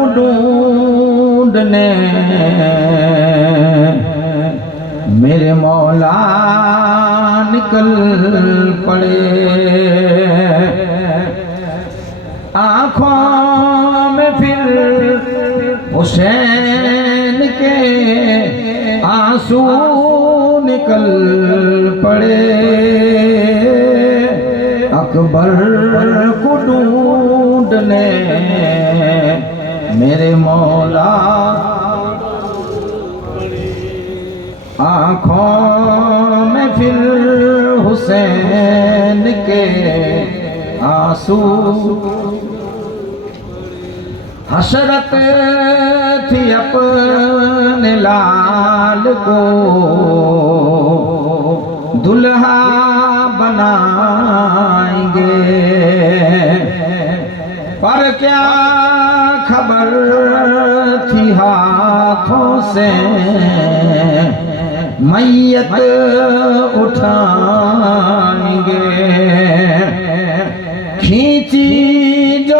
को ढूंढने मेरे मौला निकल पड़े। आँखों में फिर हुसैन के आंसू निकल पड़े। अकबर को ढूंढने मेरे मौला आँखों में फिर हुसैन के आंसू। हसरत थी अपने लाल को दुल्हा बनाएंगे, पर क्या खबर थी हाथों से मैयत उठाएंगे। खींची जो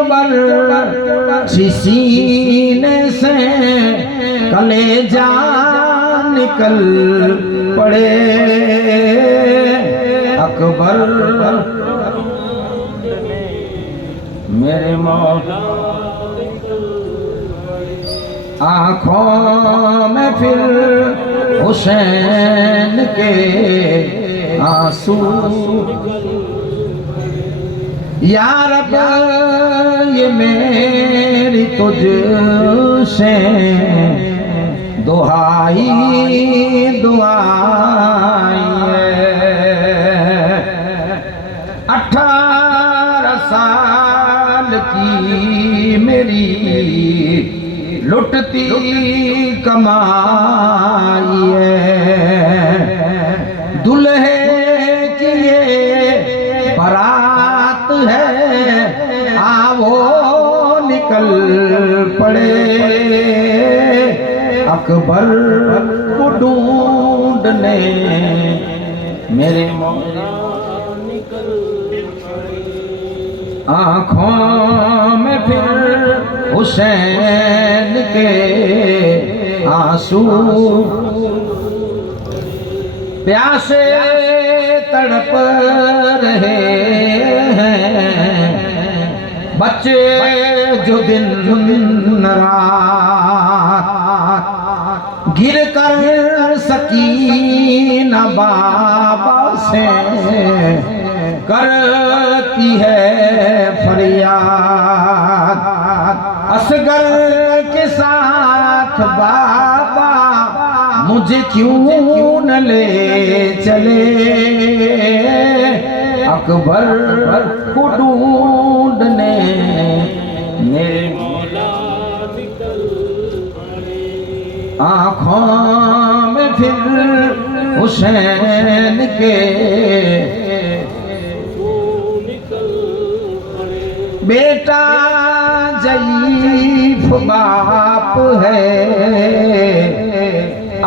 सीने से कलेजा निकल पड़े। अकबर मेरे मौला आँखों में फिर हुसैन के आंसू। या रब ये मेरी तुझसे दुहाई दुआई है। 18 साल की मेरी लुटती कमाई है। दुल्हे की ये बारात है, आवो निकल पड़े। अकबर को ढूंढने मेरे मौला निकल पड़े। आँखों में फिर हुसैन के आंसू। प्यासे तड़प रहे हैं बच्चे जो दिन रात, गिर कर सकीना बाबा से करती है फरियाद। असगर के साथ बाबा मुझे क्यों न ले चले। अकबर को ढूंढने मेरे मौला निकल पड़े। आँखों में फिर हुसैन के बेटा ज़ईफ बाप है।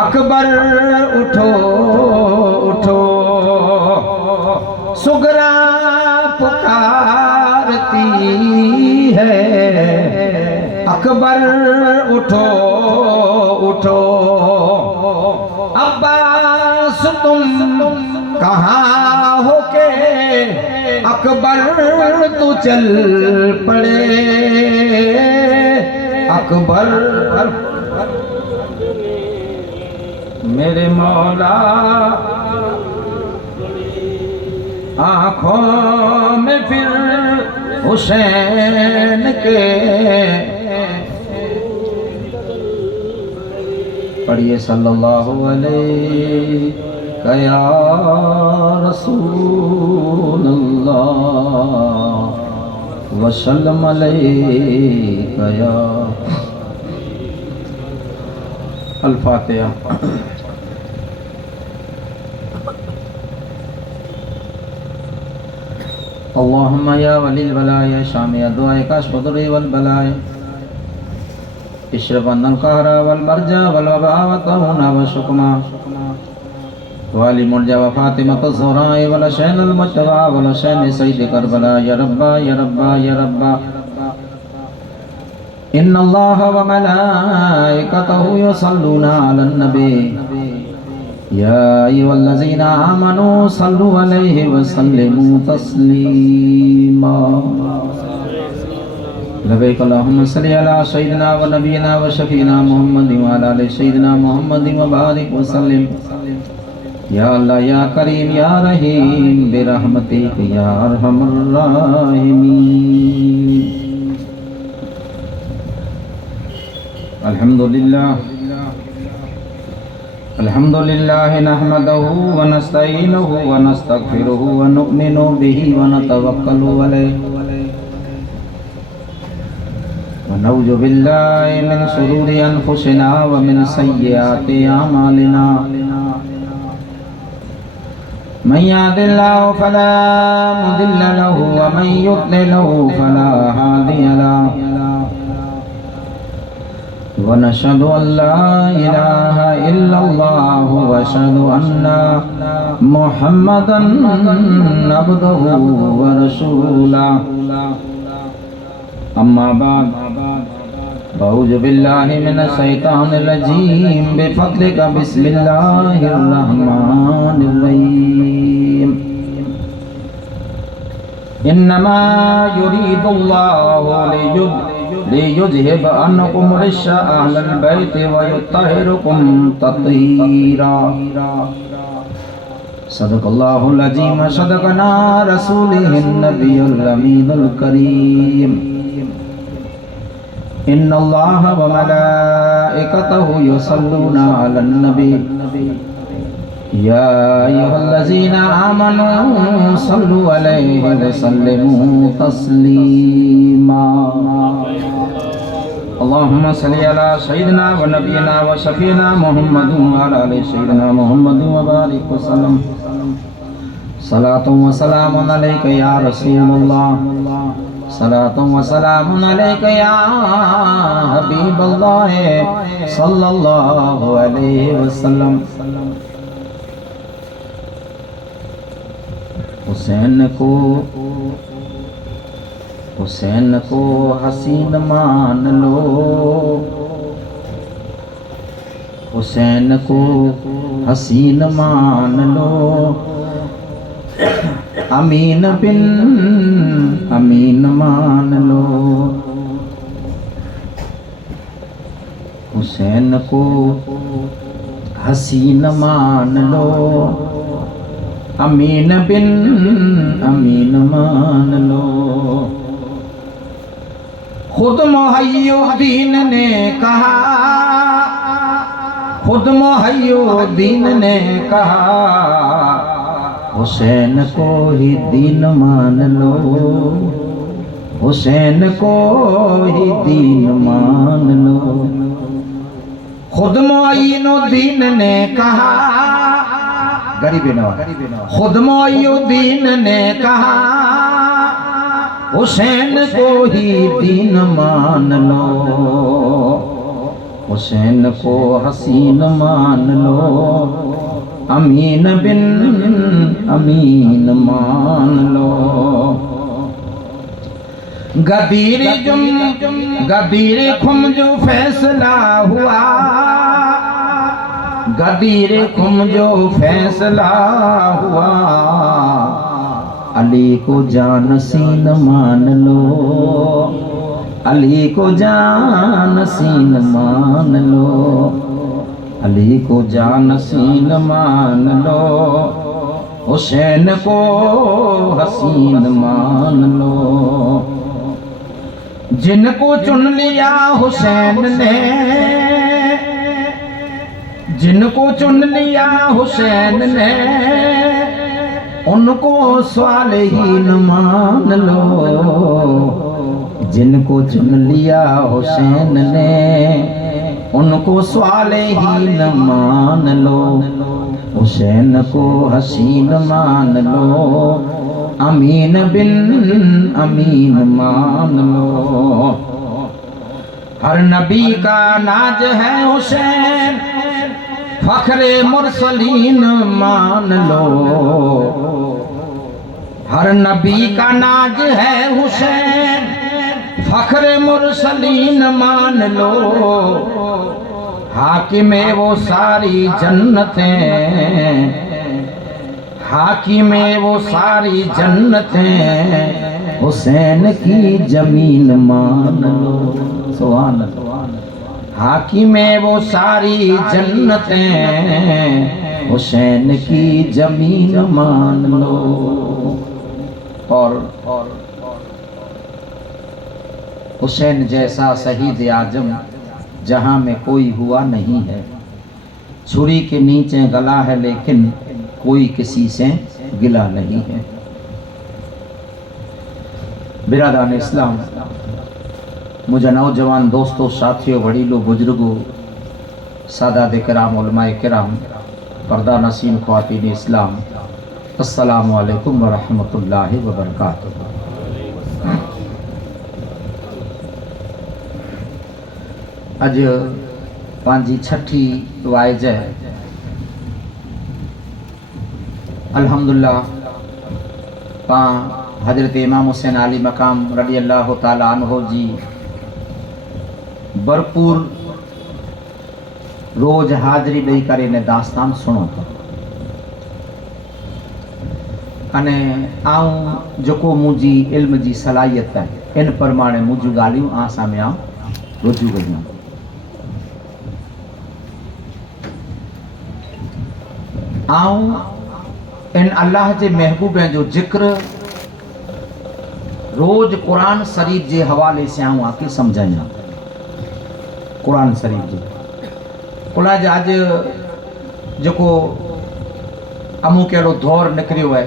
अकबर उठो उठो, सुगरा पुकारती है। अकबर उठो उठो, अब्बास तुम कहाँ हो के अकबर तू चल पड़े। अकबर मेरे मौला आँखों में फिर हुसैन के। पढ़िए सल्लल्लाहु अलैहि या रसूल अल्लाह वसल्लम अलैका या। अल-फातिहा। अल्लाहुम्मा या वलील बलाया शामिया दुआए काशफुदुरी वल बलाए इशरबन्नल कहरा वल बरजा वल वबा व तहुना व शुकमा वाली मुर्जा व फातिमा ज़हरा वल शैन अल मुज्तबा वल शैन सय्यद करबला या रब्बा या रब्बा या रब्बा इन्नल्लाह व मलाइकतहु युसल्लूना अलन नबी या अय्युहल्लज़ीना आमनू सल्लु अलैहि व सल्लिमू तस्लीमा। लबैक अल्लाहुम्मा सल्लि अला सय्यिदिना व नबीना व शफीना मुहम्मदिन व अला आलि सय्यिदिना मुहम्मदिन व बारिक व सल्लिम। या अल्लाह या करीम या रहीम बिरहमतिक या अरहमर राहिमीन। अल्हम्दुलिल्लाह नहमदुहु व नस्तईनुहु व नस्तगफिरुहु व नु'मिनु बिही व नतवक्कलु अलैहि व नऊज़ु बिल्लाहि मिन शुरूरि अनफुसिना व मिन सय्यिआति अमालिना। मन यहदिल्लाहु फला मुदिल्ल लहु व मन युद्लिलहु फला हादिय लहु। व नशहदु अल्ला इलाहा इल्लल्लाह व अशहदु अन्ना मुहम्मदन अब्दुहु व रसूलुहु। अम्मा बाद अऊज़ु बिल्लाहि मिनश शैतानिर रजीम बिफज़लिका बिस्मिल्लाहिर रहमानिर रहीम। इन्नमा युरीदुल्लाहु लियुज़हिब अन्कुम रिज्सा अहलल बैति व युत्तहिरकुम तत्हीरा। सदक़ल्लाहुल अज़ीम व सदक़ना रसूलुहुन नबियुल अमीनुल करीम। इन्नल्लाह व मलाइकतहु युसल्लूना अलन नबी या अय्युहल्लज़ीना आमनू सल्लु अलैहि व सल्लिमू तस्लीमा। अल्लाहुम्मा सल्लि अला सय्यिदिना व नबीना व शफीना मुहम्मदिन व अला आलि सय्यिदिना मुहम्मदिन व बारिक व सल्लम। सलातु व सलामुन अलैका या रसूलल्लाह सलातु व सलामुन अलैका या हबीबल्लाह सल्लल्लाहु अलैहि वसल्लम। हुसैन को हसीन मान लो, हुसैन को हसीन मान लो। अमीन बिन अमीन मान लो, हुसैन को हसीन मान लो। अमीन बिन अमीन मान लो। खुद मुहय्यिद्दीन ने कहा, खुद मुहय्यिद्दीन ने कहा, हुसैन को ही दीन मान लो, हुसैन को ही दीन मान लो। खुद मुइनुद्दीन ने कहा, गरीब नवाज, खुद मुइनुद्दीन ने कहा, हुसैन को ही दीन मान लो, हुसैन को हसीन मान लो। अमीन बिन अमीन मान लो। गदीर खुम जो फैसला हुआ, गदीर खुम जो फैसला हुआ, अली को जानसीन मान लो, अली को जानसीन मान लो, अली को जानसीन मान लो। हुसैन को हसीन मान लो। जिनको चुन लिया हुसैन ने, जिनको चुन लिया हुसैन ने, उनको सालिहीन मान लो। जिनको चुन लिया हुसैन ने, उनको सालिहीन मान लो। हुसैन को हसीन मान लो। अमीन बिन अमीन मान लो। हर नबी का नाज है हुसैन, फखरे मुरसलीन मान लो। हर नबी का नाज है हुसैन, फख्रे मुरसलीन मान लो, हाकिमे वो सारी जन्नतें, हाकिमे वो सारी जन्नतें, हुसैन की जमीन मान लो। सुभान अल्लाह। हाकिमे वो सारी जन्नतें, हुसैन की जमीन मान लो। और हुसैन जैसा शहीद आजम जहां में कोई हुआ नहीं है। छुरी के नीचे गला है लेकिन कोई किसी से गिला नहीं है। बिरादरान इस्लाम, मुझे नौजवान दोस्तों, साथियों, वडीलों, बुजुर्गों, सादात किराम, उलमाए किराम, पर्दा नसीम ख्वातीन इस्लाम, अस्सलामु अलैकुम व रहमतुल्लाहि व बरकातुहू। अज पांजी छठी वाइज अल्हम्दुलिल्लाह पा हजरत इमाम हुसैन अली मकाम रज़ी अल्लाह ताला अन्हु जी भरपूर रोज हाज़री ॾेई करे ने दास्तान सुनो था। अने आऊं जो मुझी इल्म जी सलाहियत है इन प्रमाणे मुझू गालियों आ सामने आ रुजू कयूं। आऊं इन अल्लाह के महबूब जो जिक्र रोज कुरान शरीफ के हवाले से आऊं आके समझाइया। कुरान शरीफ जी कुरान जे अज जो अमुक अड़ो दौर निकरियो है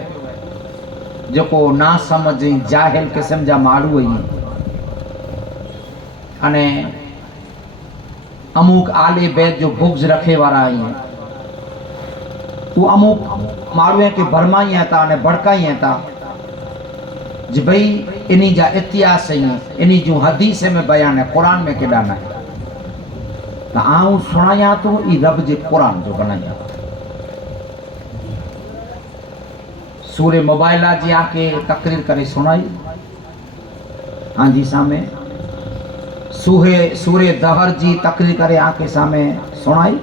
जो ना समझ जाहिल किस्म जा माण्हू आहिनि अने अमुक आले बैत जो बुग्ज रखे वारा आहिनि। वो अमुक माण्हू के भरमाई था ने भड़काई था जी भाई इन्हीं जा इतिहास इन्हीं जो हदीस में बयान है, कुरान में केड़ा न है। तो आऊं सुनाया तो ई रब जे कुरान जो बनाया। सूरे मोबाइला जी आके तकरीर करे सुनाई आंजी सामे, सूरे दहर जी तकरीर करे आके सामे सुनाई।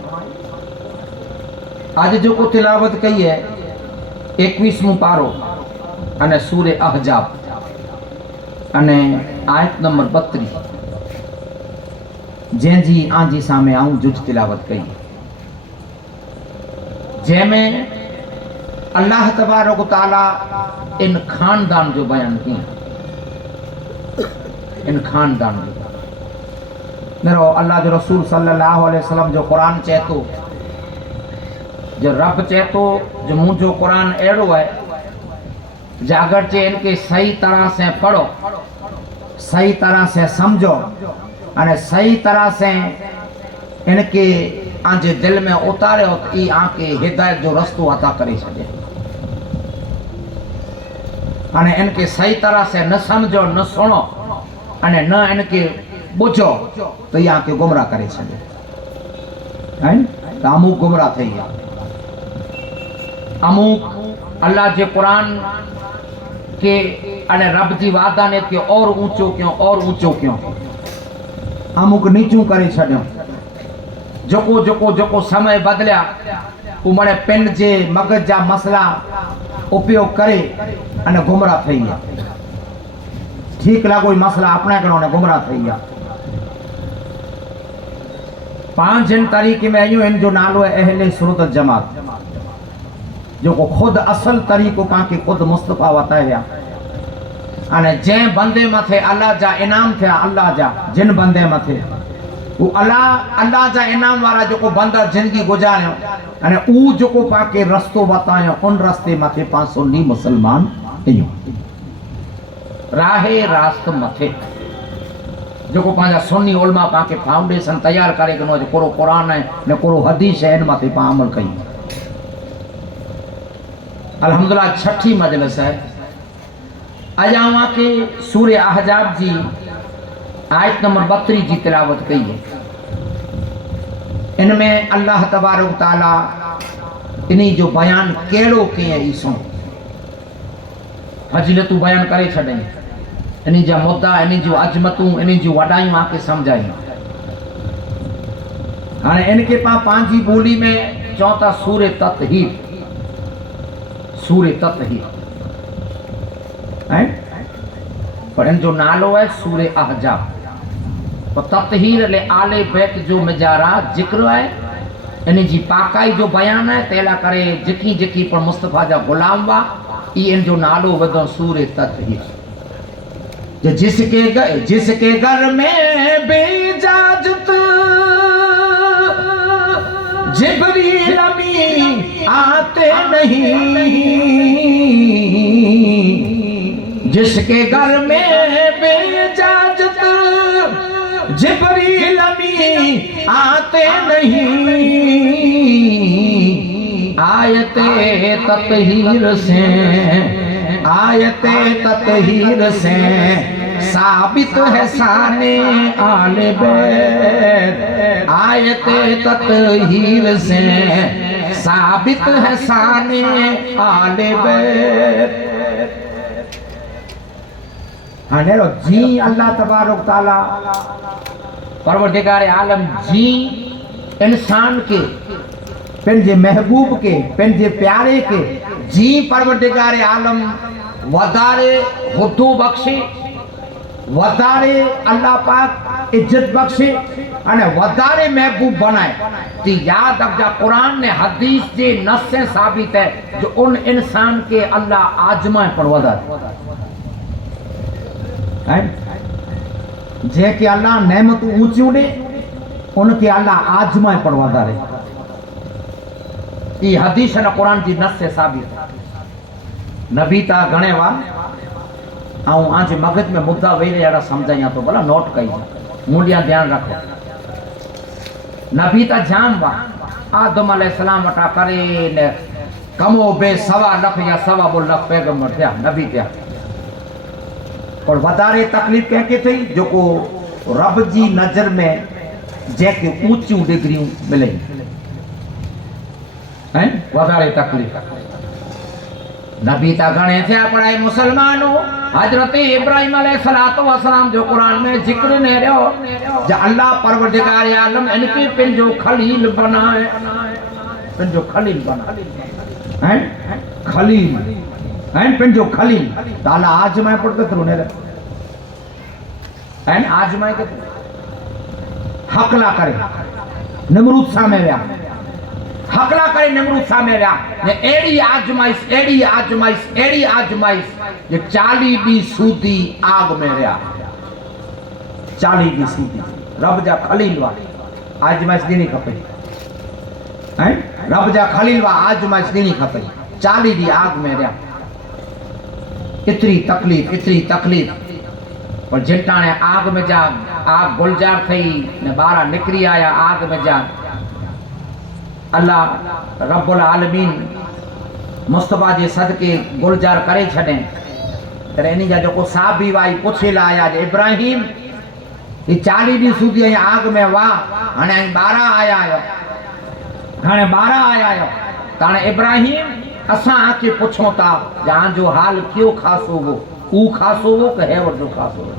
आज जो को तिलावत कही है 21वां पारो अने सूरे अहजाब अने आयत नंबर 32 जैजी आंजी सामे आऊं जुज तिलावत कही, जैमें अल्लाह तबारक ताला इन खानदान जो बयान किया। इन खानदान जो मेरो अल्लाह जो रसूल सल्लल्लाहु अलैहि वसल्लम जो कुरान चेतो, जो रब चेतो जो मुझो कुरान एड़ो है जो अगर चे इनके सही तरह से पढ़ो, सही तरह से समझो अने सही तरह से इनके आंजे दिल में उतारे ई आके हिदायत जो रस्तो अता करे छे। अने इनके सही तरह से न समझो न सुनो अने न इनके बुझो तो ये आके गुमराह करे छे। हैं तो अमुक गुमराह थई गया। अमुक अल्लाह जे कुरान के अने रब जी वादा ने के और ऊंचो क्यों और ऊंचो क्यों, अमुक नीचू करे छड्यो। जोको समय बदलिया उमड़े पिंड जे मगज जा मसला उपयोग करे अने गुमराह थई गया। ठीक लागो मसला अपने करो ने गुमराह थई गया। 5 इन तरीके में आयो इन जो नालो है अहले सुन्नत जमात, जो को खुद असल तरीको पाके खुद मुस्तफा बताया। अने जे बंदे मथे अल्लाह जा इनाम थे, अल्लाह जा जिन बंदे मथे वो अल्लाह जा इनाम वाला जो को बंदा जिंदगी गुजारियो अने ऊ जो को पाके रस्तो बतायो उन रस्ते मथे 509 मुसलमान इयो राहे रास्त मथे जो को पांजा सुन्नी उलमा पाके फाउंडेशन तैयार करे के नो जो कोरो कुरान है ने कोरो हदीस है इन मथे पा अमल कई। अल्हम्दुलिल्लाह छठी मजलिस है। अजावा के सूरे अहजाब जी आयत नंबर 32 जी तिलावत कई है। इनमें अल्लाह तबारक ताला इन्हीं जो बयान केड़ो के ईसो फजीलतू बयान करे छॾे। इन जा मुद्दा, इन जूं अजमतूं, इन जूं वॾायूं आके सम्झायूं। हाणे इनके पंहिंजी ॿोली में चऊं था सूर ततहीर, सूर ततहीर, पर इन जो नालो है सूर अहजाब। तो ततहीर ले आले बैत जो मिजारा जिक्र है, इन जी पाकाई जो बयान है, तेला करे जिकी जिकी पर मुस्तफा जा गुलाम वा, ई इन जो नालो वधो सूर ततहीर। जिसके घर में बेइजाजत जिब्रील अमीन आते नहीं, जिसके घर में बेइजाजत जिब्रील अमीन आते नहीं, आयते ततहीर से, आयते ततहीर से साबित है साने आले बैत, आयते ततहीर से साबित है साने आले बैत। हानेरो जी अल्लाह तबारक ताला परवरदिगार आलम जी इंसान के पंहिंजे महबूब के पंहिंजे प्यारे के जी परवरदिगार आलम वधारे हुद्दो बख्शे, वधारे अल्लाह पाक इज्जत बख्शे अने वधारे महबूब बनाए। तो याद रखजा कुरान ने हदीस जे नस से साबित है जो उन इंसान के अल्लाह आजमाए पर वधारे, जे के अल्लाह नेमत ऊंचियूं दे उनके अल्लाह आजमाए पर वधारे। ये हदीस न कुरान जी नस से साबित। नबी ता घणे वार आऊं आज मगज में मुद्दा वही रहा समझाइया तो भला नोट कई मुंडिया ध्यान रखो। नबी ता जाम वा आदम अलैहिस्सलाम वटा करे ने कमो बे 1.25 लाख या 1.25 लाख पैगंबर थिया नबी थिया, और वधारे तकलीफ कंहिंखे थी जो को रब जी नज़र में जंहिंखे ऊंचियूं डिग्रियूं मिले हैं, वधारे तकलीफ। नबी ता घणे थिया पढ़ाई मुसलमानो हजरत इब्राहिम अलैहिस्सलाम जो कुरान में जिक्र ने रहो जो अल्लाह परवरदिगार आलम इनके पंहिंजो खलील बनाए, पंहिंजो खलील बनाए हैं, खलील हैं, पंहिंजो खलील। ताला आजमाए पड़ केतिरो ने हैं, आजमाए केतिरो हकला करे नमरूद सामे विया, हकला करे नमरूद सामे विया ने एड़ी आजमाइश, एड़ी आजमाइश, एड़ी आजमाइश जे 40 डी सूदी आग में रहा, 40 डी सूदी। रब जा खलील वा आजमाइश ॾियणी खपे हैं, रब जा खलील वा आजमाइश ॾियणी खपे। 40 डी आग में रहा, इतनी तकलीफ, इतनी तकलीफ। पर जिटाने आग में जा आग गुलजार थई ने बारा निकरी आया आग में जा। अल्लाह रब्बुल आलमीन मुस्तफा जे सदके गुलजार करे छॾे। तर इन जा जो साहब भी वाई पुछे लाया इब्राहिम ये 40 डी सूदी आग में वाह हाणे 12 आया आयो, हाणे 12 आया आयो। ताणे इब्राहिम असां आके पुछो था जहां जो हाल क्यों खासो वो, ऊ खासो वो कहे वो जो खासो है,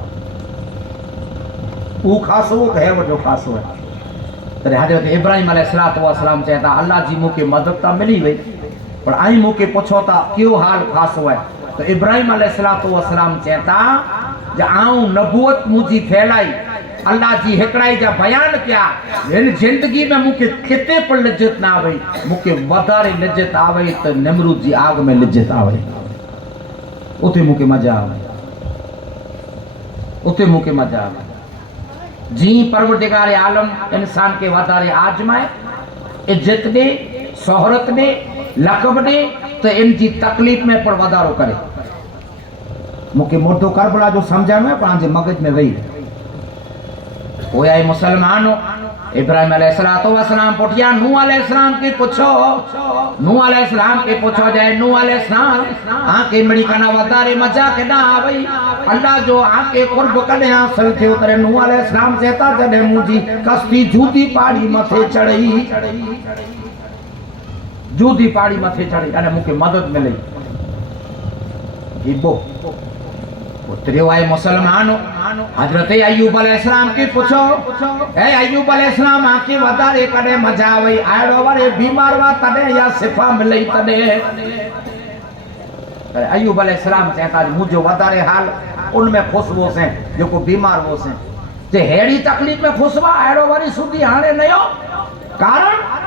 ऊ खासो वो कहे वो जो खासो है। तॾहिं हज़रत इब्राहिम अलैहिस्सलाम चवंदा अल्लाह जी मूंखे मदद ता मिली वई, पर आई मूंखे पुछो था क्यों हाल खासो है। तो इब्राहिम अलैहिस्सलाम चवंदा जो आऊं नबूवत मुंहिंजी फैलाई अल्लाह जी हिकड़ाई जा बयान कया, इन जिंदगी में मूंखे किथे पर लिज्जत ना आई, मूंखे वधारे लिज्जत आवे तो नमरूद जी आग में लिज्जत आवे, उते मूंखे मजा आवे, उते मूंखे मजा आवे। जी परवरदिगार आलम इंसान के वधारे आजमाए, इज्जत दे, शोहरत दे, लक़ब दे, तो इनकी तकलीफ में पर वधारो करे। मूंखे मुर्दो करबला जो समझण में पांजे मगज में वही होया मुसलमानो। इब्राहिम अलैहिस्सलाम पुठिया नूह अलैहिस्सलाम के पूछो, नूह अलैहिस्सलाम के पूछो जाए नूह अलैहिस्सलाम आके मड़ी कना वधारे मजा केडा आवई, अल्लाह जो आके कुर्ब कने हासिल थियो। करे नूह अलैहिस्सलाम चेता जडे मुजी कस्ती जूदी पाड़ी मथे चढ़ई, जूदी पाड़ी मथे चढ़ी अने मूंखे मदद मिली। इबो पुत्रियों मुसलमानों हजरत अय्यूब अलैहिस्सलाम की पूछो ए अय्यूब अलैहिस्सलाम आके वधारे कदे मजा आई आड़ो वारे बीमार वा तदे या शिफा मिलई तदे अय्यूब अलैहिस्सलाम चेता मुझो वधारे हाल उनमें खुश वो से जो को बीमार वो से जे हेड़ी तकलीफ में खुश वा आड़ो वारी सुधी हाने नयो कारण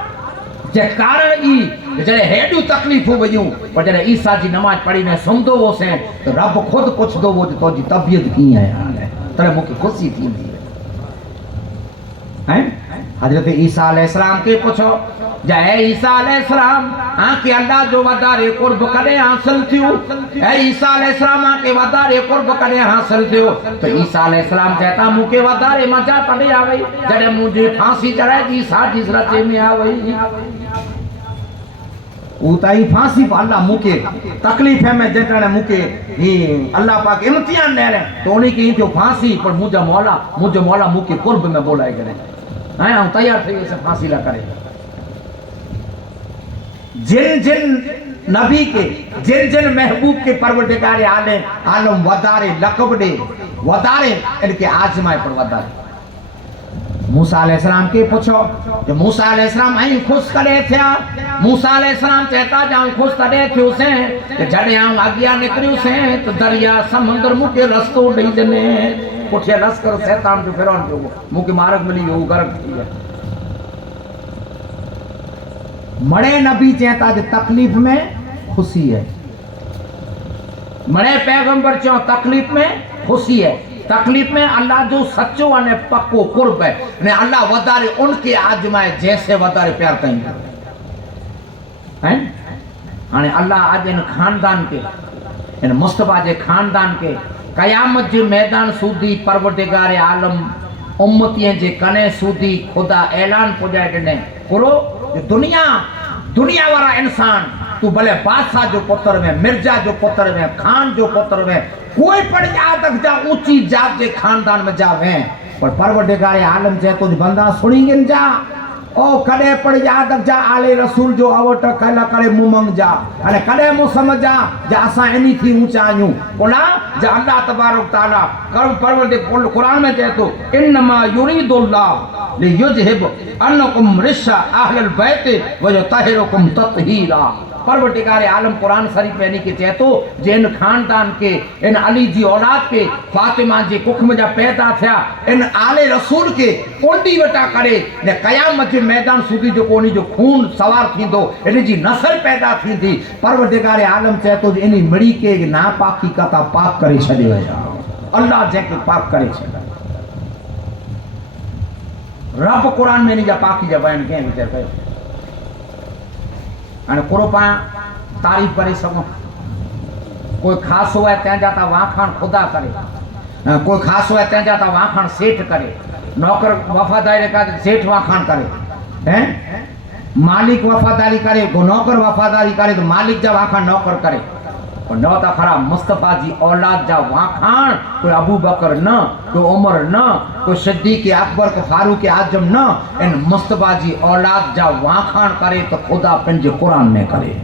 जे कारण ई जड़े हेडू तकलीफ वयूं पर जड़े ईसा जी नमाज पढ़ी ने सुमदो वो से तो रब खुद पुछदो वो तो जी तबीयत की है हाल है तरे मुके खुशी थींदी है हजरत ईसा अलैहिस्सलाम के पूछो जय ईसा अलैहिस्सलाम आके अल्लाह जो वधारे कुर्ब कदे हासिल थियो ए ईसा अलैहिस्सलाम आके वधारे कुर्ब कदे हासिल थियो तो ईसा अलैहिस्सलाम कहता मुके वधारे मजा तड़े आवई जड़े मुझे फांसी चढ़ाई जी साजी रचे में आवई उताई फांसी पर अल्लाह मुके तकलीफ है में जटने मुके ही अल्लाह पाक इम्तिहान दे रहे तो उन्हीं की जो फांसी पर मुझे मौला मुके कुर्ब में बोलाए करे हैं हम तैयार थे इसे फांसी ला करे जिन जिन नबी के जिन जिन महबूब के परवरदिगार आलम वधारे लक़ब दे वधारे इनके आजमाए पर वधारे मूसा अलैहिस्सलाम के पूछो जो मूसा अलैहिस्सलाम आई खुश करे थे मूसा अलैहिस्सलाम कहता जाऊं खुश तड़े थियो से जड़े हम आगिया निकरियो से तो दरिया समुद्र मुके रस्तो दई जने पुठिया लश्कर शैतान जो फिरौन जो मुके मार्ग मिली वो गर्क थी है मड़े नबी चेता जो तकलीफ में खुशी है मड़े पैगंबर चो तकलीफ में खुशी है तकलीफ में अल्लाह जो सच्चो अने पक्को कुर्ब है ने अल्लाह वधारे उनके आजमाए जैसे वधारे प्यार कहीं हैं हाने अल्लाह आज इन खानदान के इन मुस्तफा जे खानदान के कयामत जे मैदान सूदी परवरदिगार आलम उम्मतियों जे कने सूदी खुदा ऐलान पुजाए दिने करो दुनिया वाला इंसान तू भले बादशाह जो पुत्र में मिर्जा जो पुत्र में खान जो पुत्र में कोई पड़ जा तक जा ऊंची जात के खानदान में जावे पर परवरदिगार आलम जे तो बंदा सुनींगे जा ओ कदे पड़ जा तक जा आले रसूल जो अवट कला करे मुमंग जा अने कदे मु समझ जा असा इनी थी ऊंचा आयूं कोना जा अल्लाह तबारक तआला कर परवरदिगार कुरान में कहे तो इन्नमा युरीदुल्लाह लियुजहिब अन्नकुम रिशा अहलल बैत व युतहिरुकुम तत्हीरा परवरदिगार आलम कुरान शरीफ में यानी कि चेतो जिन खानदान के इन अली जी औलाद के फातिमा जी कुख में जा पैदा थिया इन आले रसूल के ओंडी वटा करे ने कयामत जे मैदान सुधी जो कोनी जो खून सवार थींदो इन जी नस्ल पैदा थींदी परवरदिगार आलम चेतो इनी मिड़ी के नापाकी कता पाक करे छडियो है अल्लाह जेके पाक करे छडा रब कुरान में जा पाकी जा बयान के विचार कयो अने कोरो पा तारीफ करे सको कोई खास हुआ है त्या जाता वाखान खुदा करे कोई खास हुआ है त्या जाता वाखान सेठ करे नौकर वफादारी का सेठ वाखान करे हैं मालिक वफादारी करे को नौकर वफादारी करे तो मालिक जा वाखान नौकर करे और नौ तो खरा मुस्तफा जी औलाद जा वाखान कोई अबू बकर न कोई उमर न कोई सिद्दीक अकबर को फारूक आजम न इन मुस्तफा जी औलाद जा वाखान करे तो खुदा पंहिंजे कुरान में करे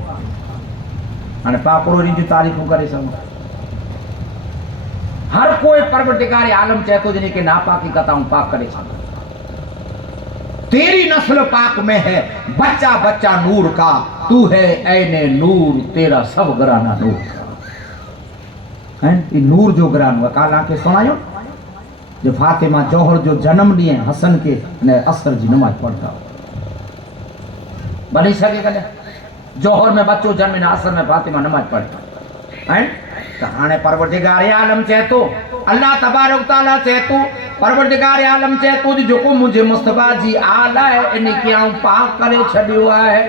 हाणे पाकुरो इन जी तारीफ़ करे सको हर कोई परवरदिगार आलम चेतो जिन्हें के नापाकी कताऊं पाक करे सको तेरी नस्ल पाक में है बच्चा बच्चा नूर का तू है ऐने नूर तेरा सब घराना नूर हैं ये नूर जो घरान हुआ काल आके सुनायो जो फातिमा जौहर जो जन्म दिए हसन के ने असर जी नमाज पढ़ता बनी सके कने जौहर में बच्चों जन्म ने असर में फातिमा नमाज पढ़ता हैं कहाने परवरदिगार आलम चेतो अल्लाह तबारक तआला चेतो परवरदिगार आलम चेतो जो को मुझे मुस्तफा जी आला है इन क्या पाक करे छडियो है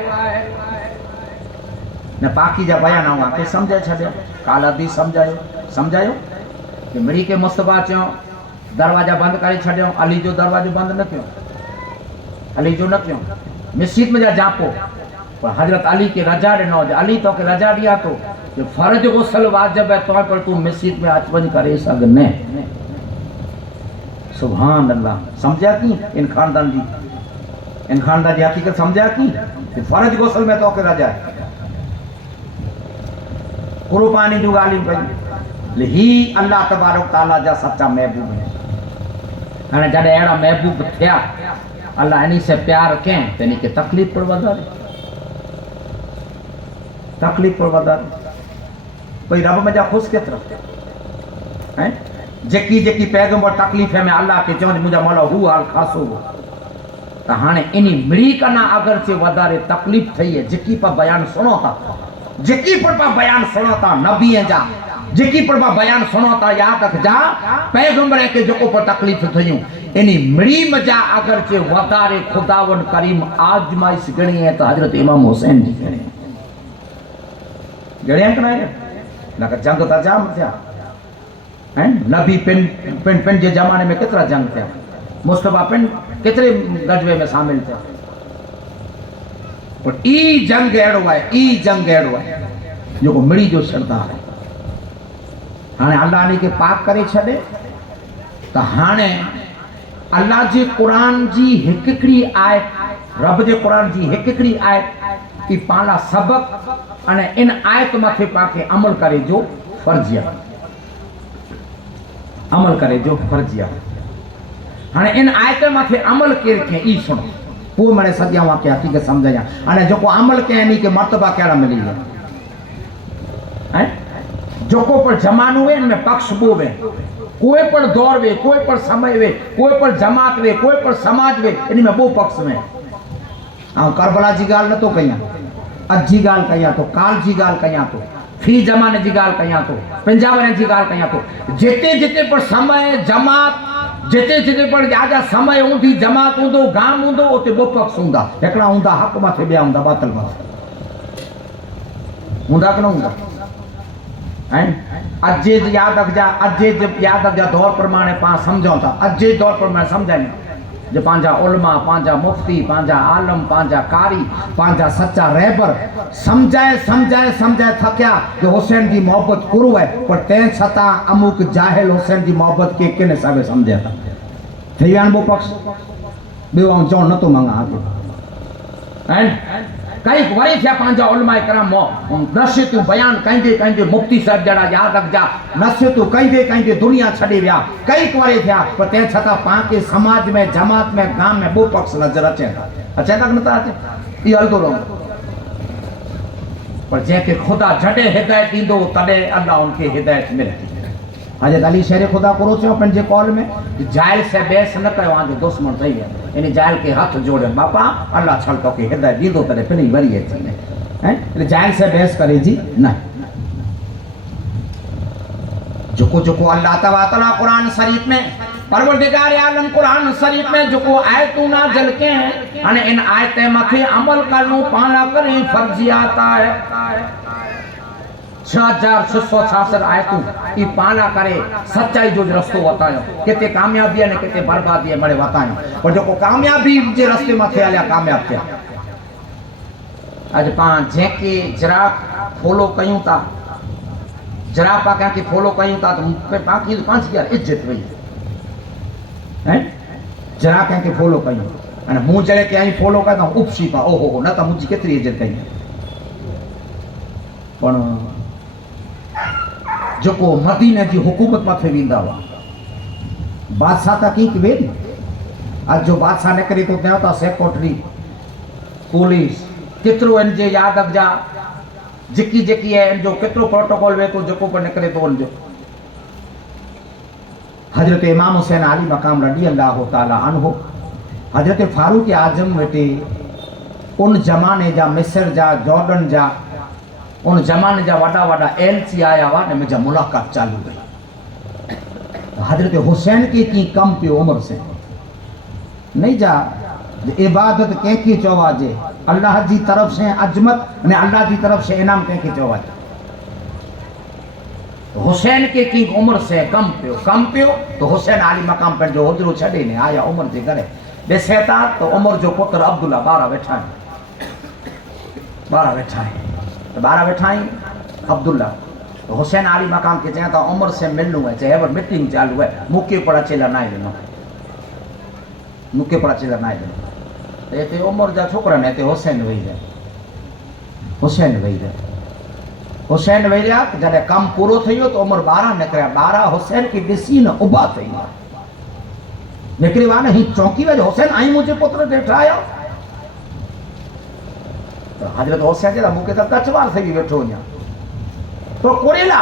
ने पाकी जा बयान हुआ के समझे छडियो काला दी समझायो कि मिड़ी के मुस्तफा चो दरवाजा बंद करे छडियो अली जो दरवाजो बंद न क्यों अली जो न क्यों मस्जिद में जा जापो पर हजरत अली के रजा ॾिनो अली तो के रजा दिया तो जो फर्ज गुस्ल वाजिब है तो पर तू मस्जिद में अचवंज करे सगने सुभान अल्लाह समझा की इन खानदान जी हकीकत समझा की फर्ज गुस्ल में तो के रजा है कुर्बानी जो गाली पई ही अल्लाह तबारक ताला जा सच्चा महबूब है। हाणे जॾहिं अहिड़ा महबूब थिया अल्लाह इन्हीं से प्यार कयईं त इन्हीं खे तकलीफ़ पिणु वधारे, तकलीफ़ पिणु वधारे। भई रब मुंहिंजा ख़ुशि केतिरा हैं, जेकी जेकी पैगंबर तकलीफ़ में अल्लाह खे चवंदी मुंहिंजा मौला हू हाल ख़ासो हो। त हाणे इन मिड़ी कना अगर जे वधारे तकलीफ़ थई है, जेकी पर बयान सुनो था, जेकी पर बयान सुनो था नबीअ जा, जेकी पर बयान सुनो था याद रखजा पैगंबर के जेको पर तकलीफ़ थयूं इन मिड़ी मजा अगर जे वधारे खुदावन करीम आजमाइश गणी है तो हजरत इमाम हुसैन जी गणी गणिया कना है ना का जंग ता जाम थिया हैं। नबी पिन पिन पिन जे जमाने में कितरा जंग थिया, मुस्तफा पिन कितरे गजवे में शामिल थे। और ई जंग एड़ो है, ई जंग एड़ो है जो मिड़ी जो सरदार है। हाणे अल्लाह ने के पाक करे छड़े तो हाणे अल्लाह जे कुरान जी हिकड़ी आयत, रब जे कुरान जी हिकड़ी आयत की पाला सबक अने इन आयत मथे पाके अमल करे जो फर्जिया, अमल करे जो फर्जिया। हाणे इन आयत मथे अमल केर के ई सुनो वो मैंने सदिया वाक्य ठीक समझाया। अने जो को अमल के इन्हीं के मर्तबा केड़ा मिली है हैं, जोको पर जमान हुए इनमें पक्ष बोवे, कोई पर दौर वे, कोई पर समय वे, कोई पर जमात वे, कोई पर समाज वे, इनमें वो पक्ष में। हाँ करबला जी गाल न तो कहिया, अज जी गाल कहिया तो, काल जी गाल कहिया तो, फी जमाने जी गाल कहिया तो, पंजाब जी गाल कहिया तो, जिते जिते पर समय जमात, जिते जिते पर आजा समय हूंदी जमात हूंदो गाम हूंदो उते वो पक्ष हूंदा, हिकिड़ा हूंदा हक़ मथे ॿिया हूंदा बातिल मथे, हूंदा कि न हूंदा हैं। अजे याद रखजा, अजे याद रखजा दौर प्रमाणे पाण समझूं था, अजे दौर प्रमाणे समझायूं जो पंहिंजा उलमा, पंहिंजा मुफ्ती, पंहिंजा आलम, पंहिंजा कारी, पंहिंजा सच्चा रहबर समझाए समझाए समझाए थकिया कि हुसैन जी मोहब्बत कुरू है, पर तंहिं छतां अमुक जाहिल हुसैन जी मोहब्बत के किन हिसाबे समझे था। थी विया वो पक्ष, ॿियो आउं चवणु नथो मांगा हैं। कई वरी थिया पंहिंजा उलमा कराम नसीहतूं बयान कंदे कंदे, मुफ्ती साहिब जड़ा याद रखजा नसीहतूं कंदे कंदे दुनिया छॾे विया, कई वरी थिया, पर तंहिं छतां पाण खे समाज में, जमात में, गाम में वो पक्ष नज़र अचनि था, अचनि था कि नथा अचनि, इहो हलंदो रहंदो। पर जंहिंखे ख़ुदा जॾहिं हिदायत ॾींदो तॾहिं अल्लाह उनखे हिदायत मिले। हज़रत अली शेर खुदा करो चयो पंहिंजे कॉल में, जाइल से बहस न कयो, आंजो दुश्मन ठही विया, इन जाइल के हथ जोड़े बापा अल्लाह छल तोखे हिदायत ॾींदो तॾहिं पिनी वरी अची हैं, जाइल से बहस करे जी न। जोको जोको अल्लाह तआला कुरान शरीफ में, परवरदिगार आलम कुरान शरीफ में जोको आयतूं नाज़िल के हैं, अने इन आयत मथे अमल करनो पाला करे फर्जियात है। 6666 आयतूं ई पाला करे सच्चाई जो रस्तो बतायो, किते कामयाबी है ने किते बर्बादी है मड़े बतायो, पर जो कामयाबी जे रस्ते मथे हलिया कामयाब थिया। अज पाण जेके जिराफ फॉलो कयूं था, जिराफ पाण के फॉलो कयूं था तो बाकी पांच की इज्जत वई हैं, जिराफ के फॉलो कयूं अने मु जड़े के आई फॉलो करता उपसी पा ओहो न त मुजी केतरी इज्जत कई। पण जोको मदीने जी हुकूमत मथे वेंदा हुआ बादशाह तक की वे, अज जो बादशाह निकरी तो त्या सेक्रेटरी पुलिस केतिरो इन जे याद रखजा, जिकी जिकी है इन जो केतिरो प्रोटोकॉल वे तो जेको पर निकरे तो उन जो। हजरत इमाम हुसैन अली मकाम रडी अल्लाह ताला अन्हो, हजरत फारूक आजम वेटे उन जमाने जा मिस्र जा, जॉर्डन जा, उन जमाने जा वड़ा वड़ा एलसी आया हुआ ने मुझे मुलाकात चालू गई। हजरत हुसैन की कम पियो उम्र से नहीं जा इबादत कंहिंखे चवाजे, अल्लाह जी तरफ से अजमत ने अल्लाह जी तरफ से इनाम कंहिंखे चवाजे। हुसैन की उम्र से कम पियो तो हुसैन आली मकाम पर जो हुजरो छड़े ने आया उम्र जे करे ॾिसे था तो उमर जो पुत्र अब्दुल्ला 12 वेठा है, 12 वेठा है, 12 वेठा ही अब्दुल्ला। तो हुसैन आली मकाम के चया था उमर से मिलूं है, चाहे मीटिंग चालू है, मुके पर अचेला ना ॾिनो, मुके पर अचेला ना ॾिनो। तो हिते उमर जा छोकरा ने हिते हुसैन वेही रहे, हुसैन वेही रहे। हुसैन वेरिया जॾहिं कमु पूरो थी वियो त उमिरि 12 निकिरिया। 12 हुसैन खे ॾिसी न उबा थी विया। निकिरी विया न, ही चौंकी विया हुसैन आई मुंहिंजे पुत्र ते ठाहियो। त हज़रत हुसैन चयो मूंखे त कचवार थी वेठो वञा तो कुरेला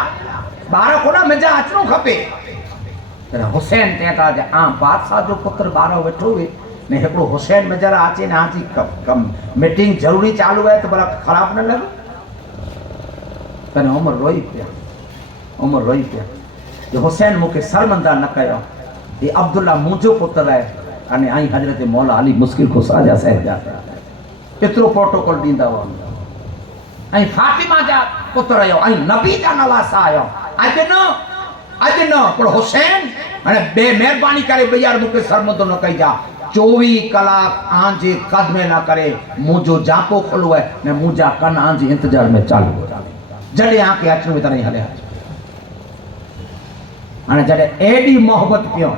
12 कोन मुंहिंजा अचणो खपे। हुसैन चए था बादशाह जो पुत्र 12 वेठो हुए ने हिकिड़ो हुसैन मजर अचे न हाजी कम मीटिंग ज़रूरी चालू है तो भला ख़राब न लॻे। तने उमर रोई पिया जो हुसैन मूंखे शर्मिंदा न कयो। ये अब्दुल्ला मुंहिंजो पुत्र है अने आई हज़रत मौला अली मुश्किल खुशा जा शहजादा एतिरो प्रोटोकॉल ॾींदा हुआ। ऐं फातिमा जा पुत्र आयो ऐं नबी जा नवासा आयो। अॼु न पर हुसैन हाणे बे महिरबानी करे भैया मूंखे शर्मिंदो न कई जा। 24 कलाक आंजे कदमे न करे मुंहिंजो जापो खुलो है ने मुंहिंजा कन आंजे इंतजार में चालू जॾहिं आंखे अचणो तॾहिं हले। हाणे जॾहिं एॾी मोहबत कयो,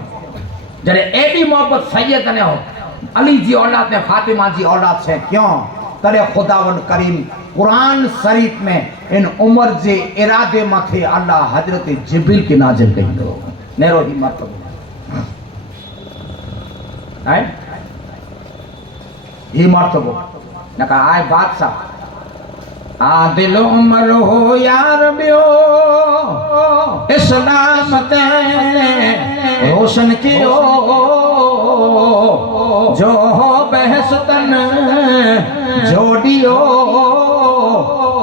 जॾहिं एॾी मोहबत सैयद ने अली जी औलाद ने फातिमा जी औलाद से क्यों तॾहिं खुदावन करीम कुरान शरीफ में इन उमर जे इरादे मथे अल्लाह हजरत जिब्रील के नाजिल कई तो नेरो ही मरतबो है ही मरतबो न का आए बादशाह आदिल उमर हो यार बियो इस्लाम ते रोशन कियो जो हो बहसतन जोड़ियो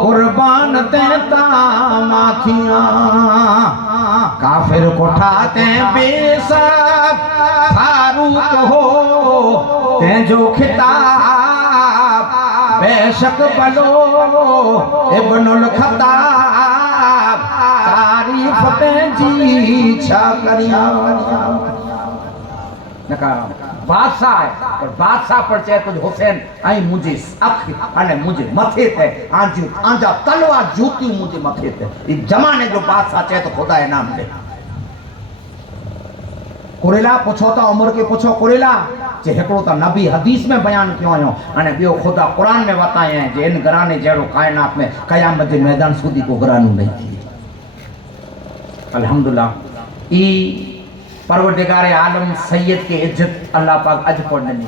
कुर्बान ते तामाथिया काफिर कोठाते बेसाब फारूक हो ते जो खिताब बेशक बलो इब्नुल खत्ताब तारीफ पंहिंजी छा करिया नका बादशाह है पर बादशाह पर चए तो हुसैन आई मुझे अख अने मुझे मथे ते आंजा तलवार जूती मुझे मथे ते ई जमाने जो बादशाह चए तो खुदा इनाम दे। कुरेला पुछो था उमर के पुछो कुरेला जे हिकिड़ो त नबी हदीस में बयान कयो आयो अने ॿियो खुदा कुरान में वताए हैं जे इन घराने जहिड़ो कायनात में क़यामत जे मैदान सूदी को घरानो नहीं थी। अल्हम्दुलिल्लाह ई परवरदिगार आलम सैयद के इज्जत अल्लाह पाक अज पर ॾिनी।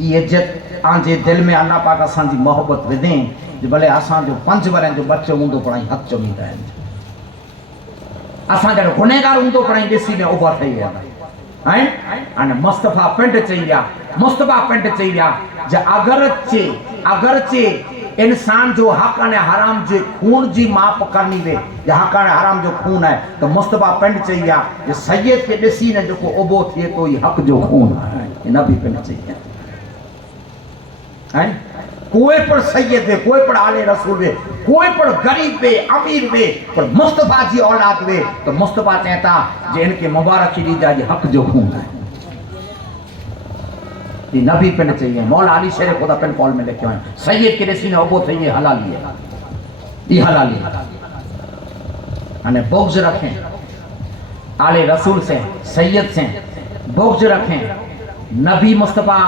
ई इज्जत आंजे दिल में अल्लाह पाक असांजी मोहब्बत विधे जो भले असांजो 5 वरनि जो बच्चो हूंदो पढ़ाई हथ चुमींदा आहिनि असां जहिड़ो गुनहगार हूंदो पढ़ाई ॾिसी में उभा ठही विया अने मुस्तफ़ा पिंड चई विया जे अगरचे इंसान जो हक अने हराम जे खून जी माप करनी वे जे हक अने हराम जो खून है तो मुस्तफ़ा पिंड चई विया जे सैयद के ॾिसी ने जेको उभो थिए तो ई हक जो खून है नबी पिंड चई विया कोई पर सैयद वे कोई पर आले रसूल वे कोई पर गरीब वे अमीर वे पर मुस्तफ़ा जी औलाद वे तो मुस्तफ़ा चहता जे इनके मुबारक दी जा हक जो खून है ये नबी पिंड चाहिए। मौला अली शेर खुदा पिंड कॉल में लिखे हैं सैयद के ॾिसी ने उभो थे ये हलाली है ये हलाली अने बुग़्ज़ रखें आले रसूल से सैयद से बुग़्ज़ रखें नबी मुस्तफ़ा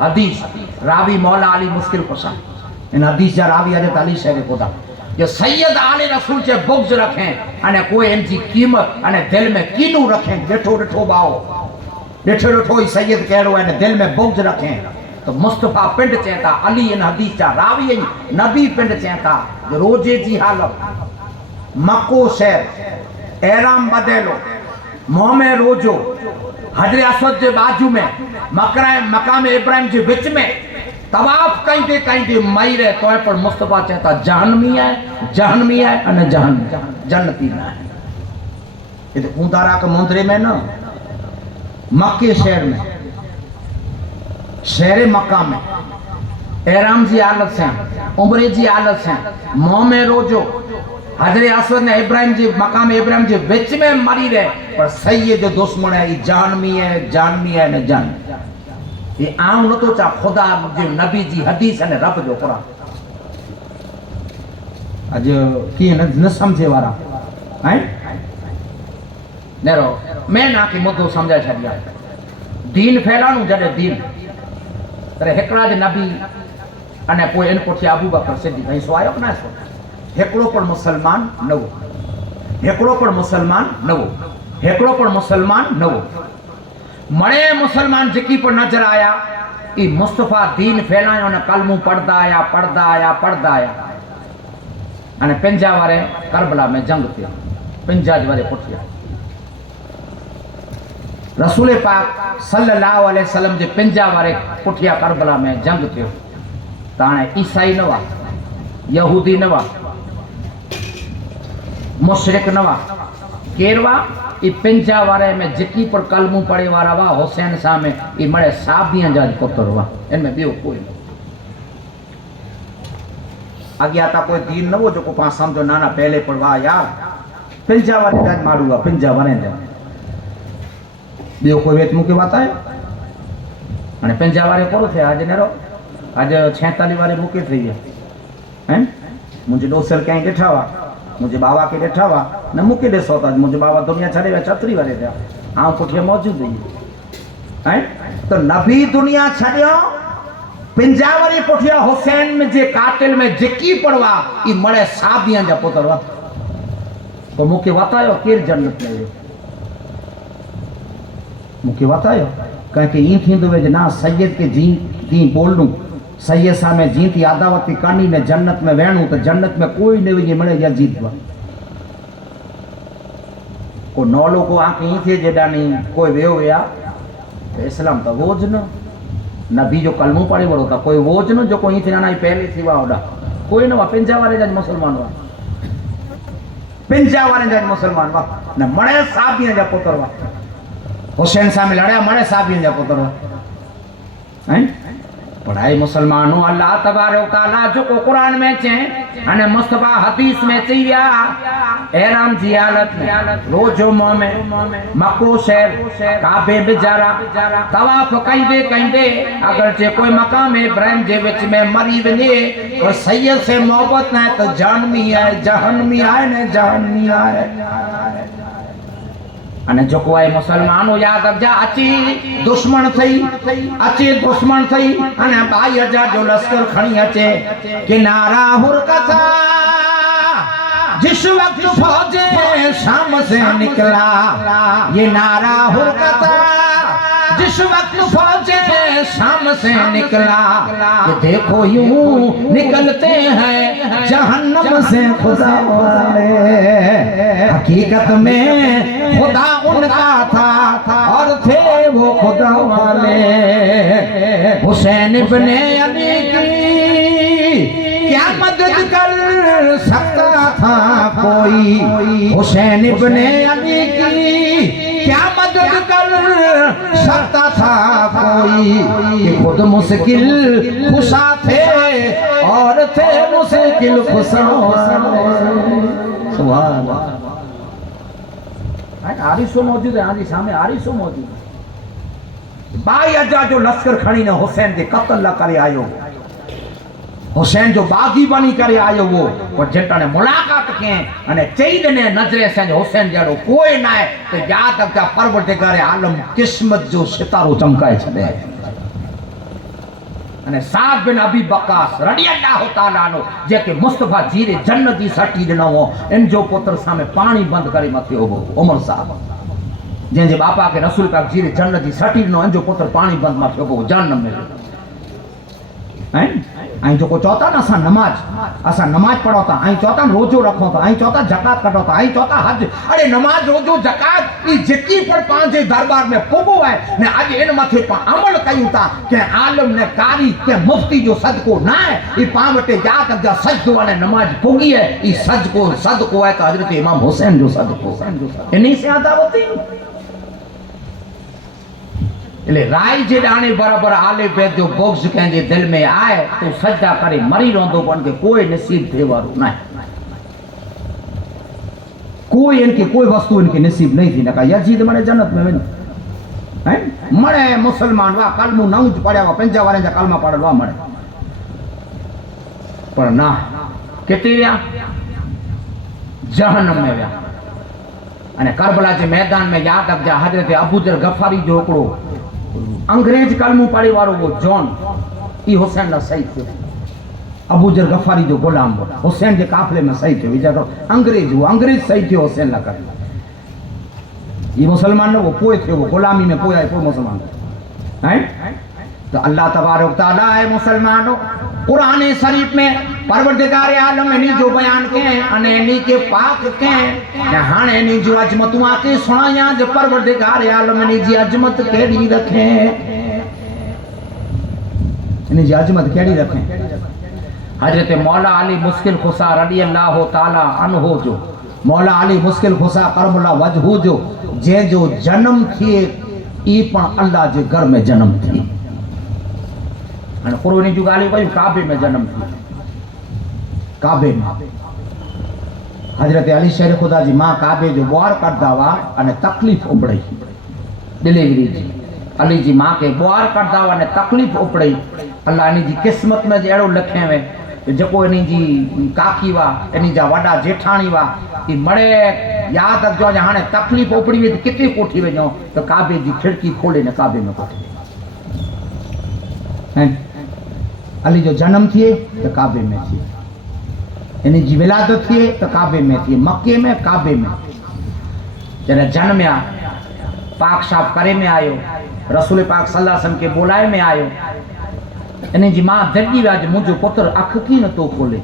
हदीस रावी मौला अली मुश्किल कुशा इन हदीस जा रावी हजरत अली शेर खुदा जो सैयद आले रसूल से बुग़्ज़ रखें अने कोई इनकी कीमत अने दिल में कीनू रखें ॾिठो बाओ ॾिठो ही सैयद कहिड़ो है दिल में बुग़्ज़ रखें तो मुस्तफ़ा पिंड चेता अली इन हदीस जा रावी नबी पिंड चेता जो रोजे जी हालत मक्को शहर एराम बदेलो मुंह में रोजो हजरे असवद के बाजू में मकाम इब्राहिम के विच में तवाफ कहीं मई रहे तो पर मुस्तफ़ा चेता जहन्नमी है अने जन्नती ना है। ये ऊंदारा के मुंदरे में ना मक्के शहर में शहर मक्का में एराम जी हालत से उमरे जी हालत से मुंह में रोजो हजरे असवद ने इब्राहिम जी मकाम इब्राहिम जी विच में मरी रहे पर सैयद जो दुश्मन है ये जानमी है ने जान ये आम न तो चा खुदा जो नबी जी हदीस ने रब जो कुरान अज की न समझे वारा हैं नेरो मैं ना के मुद्दो समझा छडिया दीन फैलाणो जडे दीन तरे हिकड़ा जे नबी अने पोइ इन पुठियां अबू बकर सिद्दीक़ ऐं सो आयो न सो हेकड़ो पण मुसलमान नवो, हेकड़ो पण मुसलमान नवो, हेकड़ो पण मुसलमान नवो। मणे मुसलमान जेकी पर नजर आया ई मुस्तफा दीन फैलायो ने कलमू पढ़दा आया पढ़दा आया पढ़दा आया अने पंजा वारे करबला में जंग थी, पंजाज वारे पुठिया रसूल पाक सल्लल्लाहु अलैहि वसल्लम जे पंजा वारे पुठिया करबला में जंग थियो। ताणे ईसाई नवा, यहूदी नवा, मुशरिक नवा, केरवा ई पंजा वारे में जिकी पर कलमू पढ़े वारा वा हुसैन साहब में ई मड़े साबियां जा पुत्र वा, इनमें बियो कोई न अगिया ता कोई दीन न वो जो को पा समझो नाना पहले पढ़वा यार पंजा वारे जा मारूगा पंजा वारे जा बियो कोई वेत मुके बात है अने पंजा वारे कोरो थे आज नेरो आज 46 वारे मुके थई हैं मुझे दोसर कहीं बैठा हुआ मुझे बाबा के बैठा हुआ न मुके देसो था मुझे बाबा दुनिया छड़े वे 36 वारे थे आ पुठिया मौजूद है तो नबी दुनिया छड़ियो पिंजावरी पुठिया हुसैन में जे कातिल में जिकी पड़वा ई मड़े साबियां जा पुत्रवा तो मुके बतायो केर जन्नत में यो मुके बतायो कह के ई थींदो वे ना सैयद के जी दी बोलनू सैयद सा में जीती आदावती करनी ने जन्नत में वेणू तो जन्नत में कोई नहीं वे मड़े या जीतवा को नौलो को आंख ई थे जेडा नहीं कोई वेयो गया तो इस्लाम तो वोज न नबी जो कलमू पढ़े बड़ो था कोई वोज न जो कोई थी ना पहले थी वा ओडा कोई न वा पिंजा वाले जज मुसलमान वा पिंजा वाले जज मुसलमान वा न मणे साबियां जा पुत्र वा हुसैन साहब में लड़या मणे साबियां जा पुत्र वा हैं पढ़ाई मुसलमानों अल्लाह तबारक तआला जो को कुरान में चे अने मुस्तफा हदीस में चईया एहराम जी हालत में रोजो में मक्को शहर काबे बेजारा तवाफ कइंदे अगर जे कोई मकाम इब्राहिम जे विच में मरी वने तो सैयद से मोहब्बत न तो जहन्नमी है जहन्नमी है ने जहन्नमी है अने जो कोई मुसलमान हो याद रख जा अची दुश्मन थई अने भाई हजार जो लश्कर खणी अचे किनारा हुरकता जिस वक्त फौजे शाम से निकला ये नारा हुरकता जिस वक्त फौजे शाम से निकला ये देखो यूं निकलते हैं जहन्नम से खुदा वाले हकीकत में खुदा उनका था और थे वो खुदा वाले हुसैन इब्ने अली की क्या मदद कर सकता था कोई हुसैन इब्ने अली की क्या मदद कर सकता था कोई कि खुद मुश्किल खुशा थे और थे मुश्किल खुशा सुभान अल्लाह आरिसो मौजूद है आदि सामने आरिसो मौजूद है बाई अजा जो लश्कर खड़ी ने हुसैन के कत्ल ला करे आयो हुसैन जो बागी बनी करे आयो वो और जेटा ने मुलाकात के अने चईद ने नजरे से हुसैन जड़ो कोई ना है तो याद रखता परवरदिगार आलम किस्मत जो सितारो चमकाए छे अने साद बिन अबी वक्कास रदियल्लाहु ताला अन्हु जेके मुस्तफा जी रे जन्नत दी सटी दिनो हो इन जो पुत्र सामे पानी बंद करे मथे हो उमर साहब जे बापा के रसूल पाक जी रे जन्नत दी सटी दिनो इन जो पुत्र पानी बंद मथे हो जन्नत में हैं आई जो को चौथा ना असा नमाज पढ़ोता आई चौथा रोजो रखोता आई चौथा जकात कटोता आई चौथा हज अरे नमाज रोजो जकात ई जेकी पर पांचे दरबार में पुगो है ने आज इन मथे पर अमल कयूं ता के आलम ने कारी के मुफ्ती जो सदको ना है ई पावटे जात जा सजदो ने नमाज पुगी है ई सदको है तो हजरत इमाम हुसैन जो सदको इन्हीं से आता होती એટલે રાય જે દાણે બરાબર આલે બે જો બોક્સ કે જે દિલ में आए तो सजदा करे मरी रोंदो पण के कोई नसीब देवारो नहीं कोई इनकी कोई वस्तु इनके नसीब नहीं थी ना का यजीद मने जन्नत में हैं मरे मुसलमान वा कलमू नौज पड़या वा पंजा वाले जा कलमा पड़वा मरे पर ना केते या जहन्नम में या अने करबला जे मैदान में याद रख जा हजरत अबूजर गफारी जो ओकड़ो अंग्रेज कलमू पढ़े वारो वो जॉन ई हुसैन ना सही थियो अबू जर गफ़ारी जो गुलाम हो, हुसैन के काफ़िले में सही थियो। वीचारो अंग्रेज हो, अंग्रेज सही थियो हुसैन ला कर। ये मुसलमान न वो पोए थियो, वो गुलामी में पोया है, पोए मुसलमान हैं। तो अल्लाह तबारक तआला है मुसलमानों कुरान शरीफ में परवरदिगार आलम इन्हीं जो बयान के अने इन्हीं के पाक के ने हाने इन्हीं जो अजमतुं आके सुनाया जो परवरदिगार आलम इन्हीं जी अजमत केड़ी रखे, इन्हीं जी अजमत केड़ी रखे। हजरत मौला अली मुश्किल खुसा रदी अल्लाह ताला अन्हो जो मौला अली मुश्किल खुसा करमुल्ला वजहू जो जे जो जन्म थिए ई पण अल्लाह जे घर में जन्म थी। कुरान जी गाली कही काबे में जन्म थी, काबे में। हजरत अली शेर खुदा जी मां काबे जो ॿार कढदा हुआ अने तकलीफ़ उबड़ई डिलीवरी जी। अली जी मां के ॿार कढदा हुआ अने तकलीफ़ उबड़ई। अल्लाह इन जी किस्मत में अहिड़ो लिखे हुए जेको इन जी काकी हुआ, इन जा वॾा जेठाणी हुआ कि मड़े यादि रखजो हाणे तकलीफ़ उबड़ी हुई त किथे कोठी वञो त काबे जी खिड़की खोले न काबे में कोठी। अली जो जन्म थिए तो काबे में थिए, इन जी विलादत थिए तो काबे में थिए, मक्के में काबे में। जॾहिं जन्मिया पाक साफ करे में आयो, रसूल पाक सल्लल्लाहु अलैहि वसल्लम के बोलाए में आयो। इन जी मां दर्जी विया जो मुंहिंजो पुत्र अख की न तो खोले,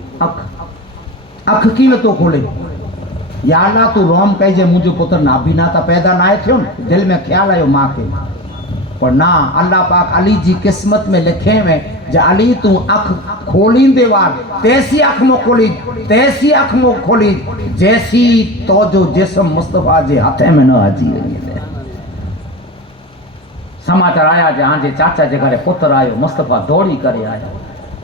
अख की न तो खोले। या अल्लाह तू रोम कहिजे मुंहिंजो पुत्र नाबीना त पैदा ना थियो न। दिल में ख्याल आयो मां के, पर ना अल्लाह पाक अली जी किस्मत में लिखे में जा अली तू अख खोलींदे वार तैसी अख मो खोली, तैसी अख मो खोली जैसी तो जो जिस्म मुस्तफा जे हथे में न अची वञे। समाचार आया जहां जे चाचा जे घरे पुत्र आयो, मुस्तफा दौड़ी करे आया,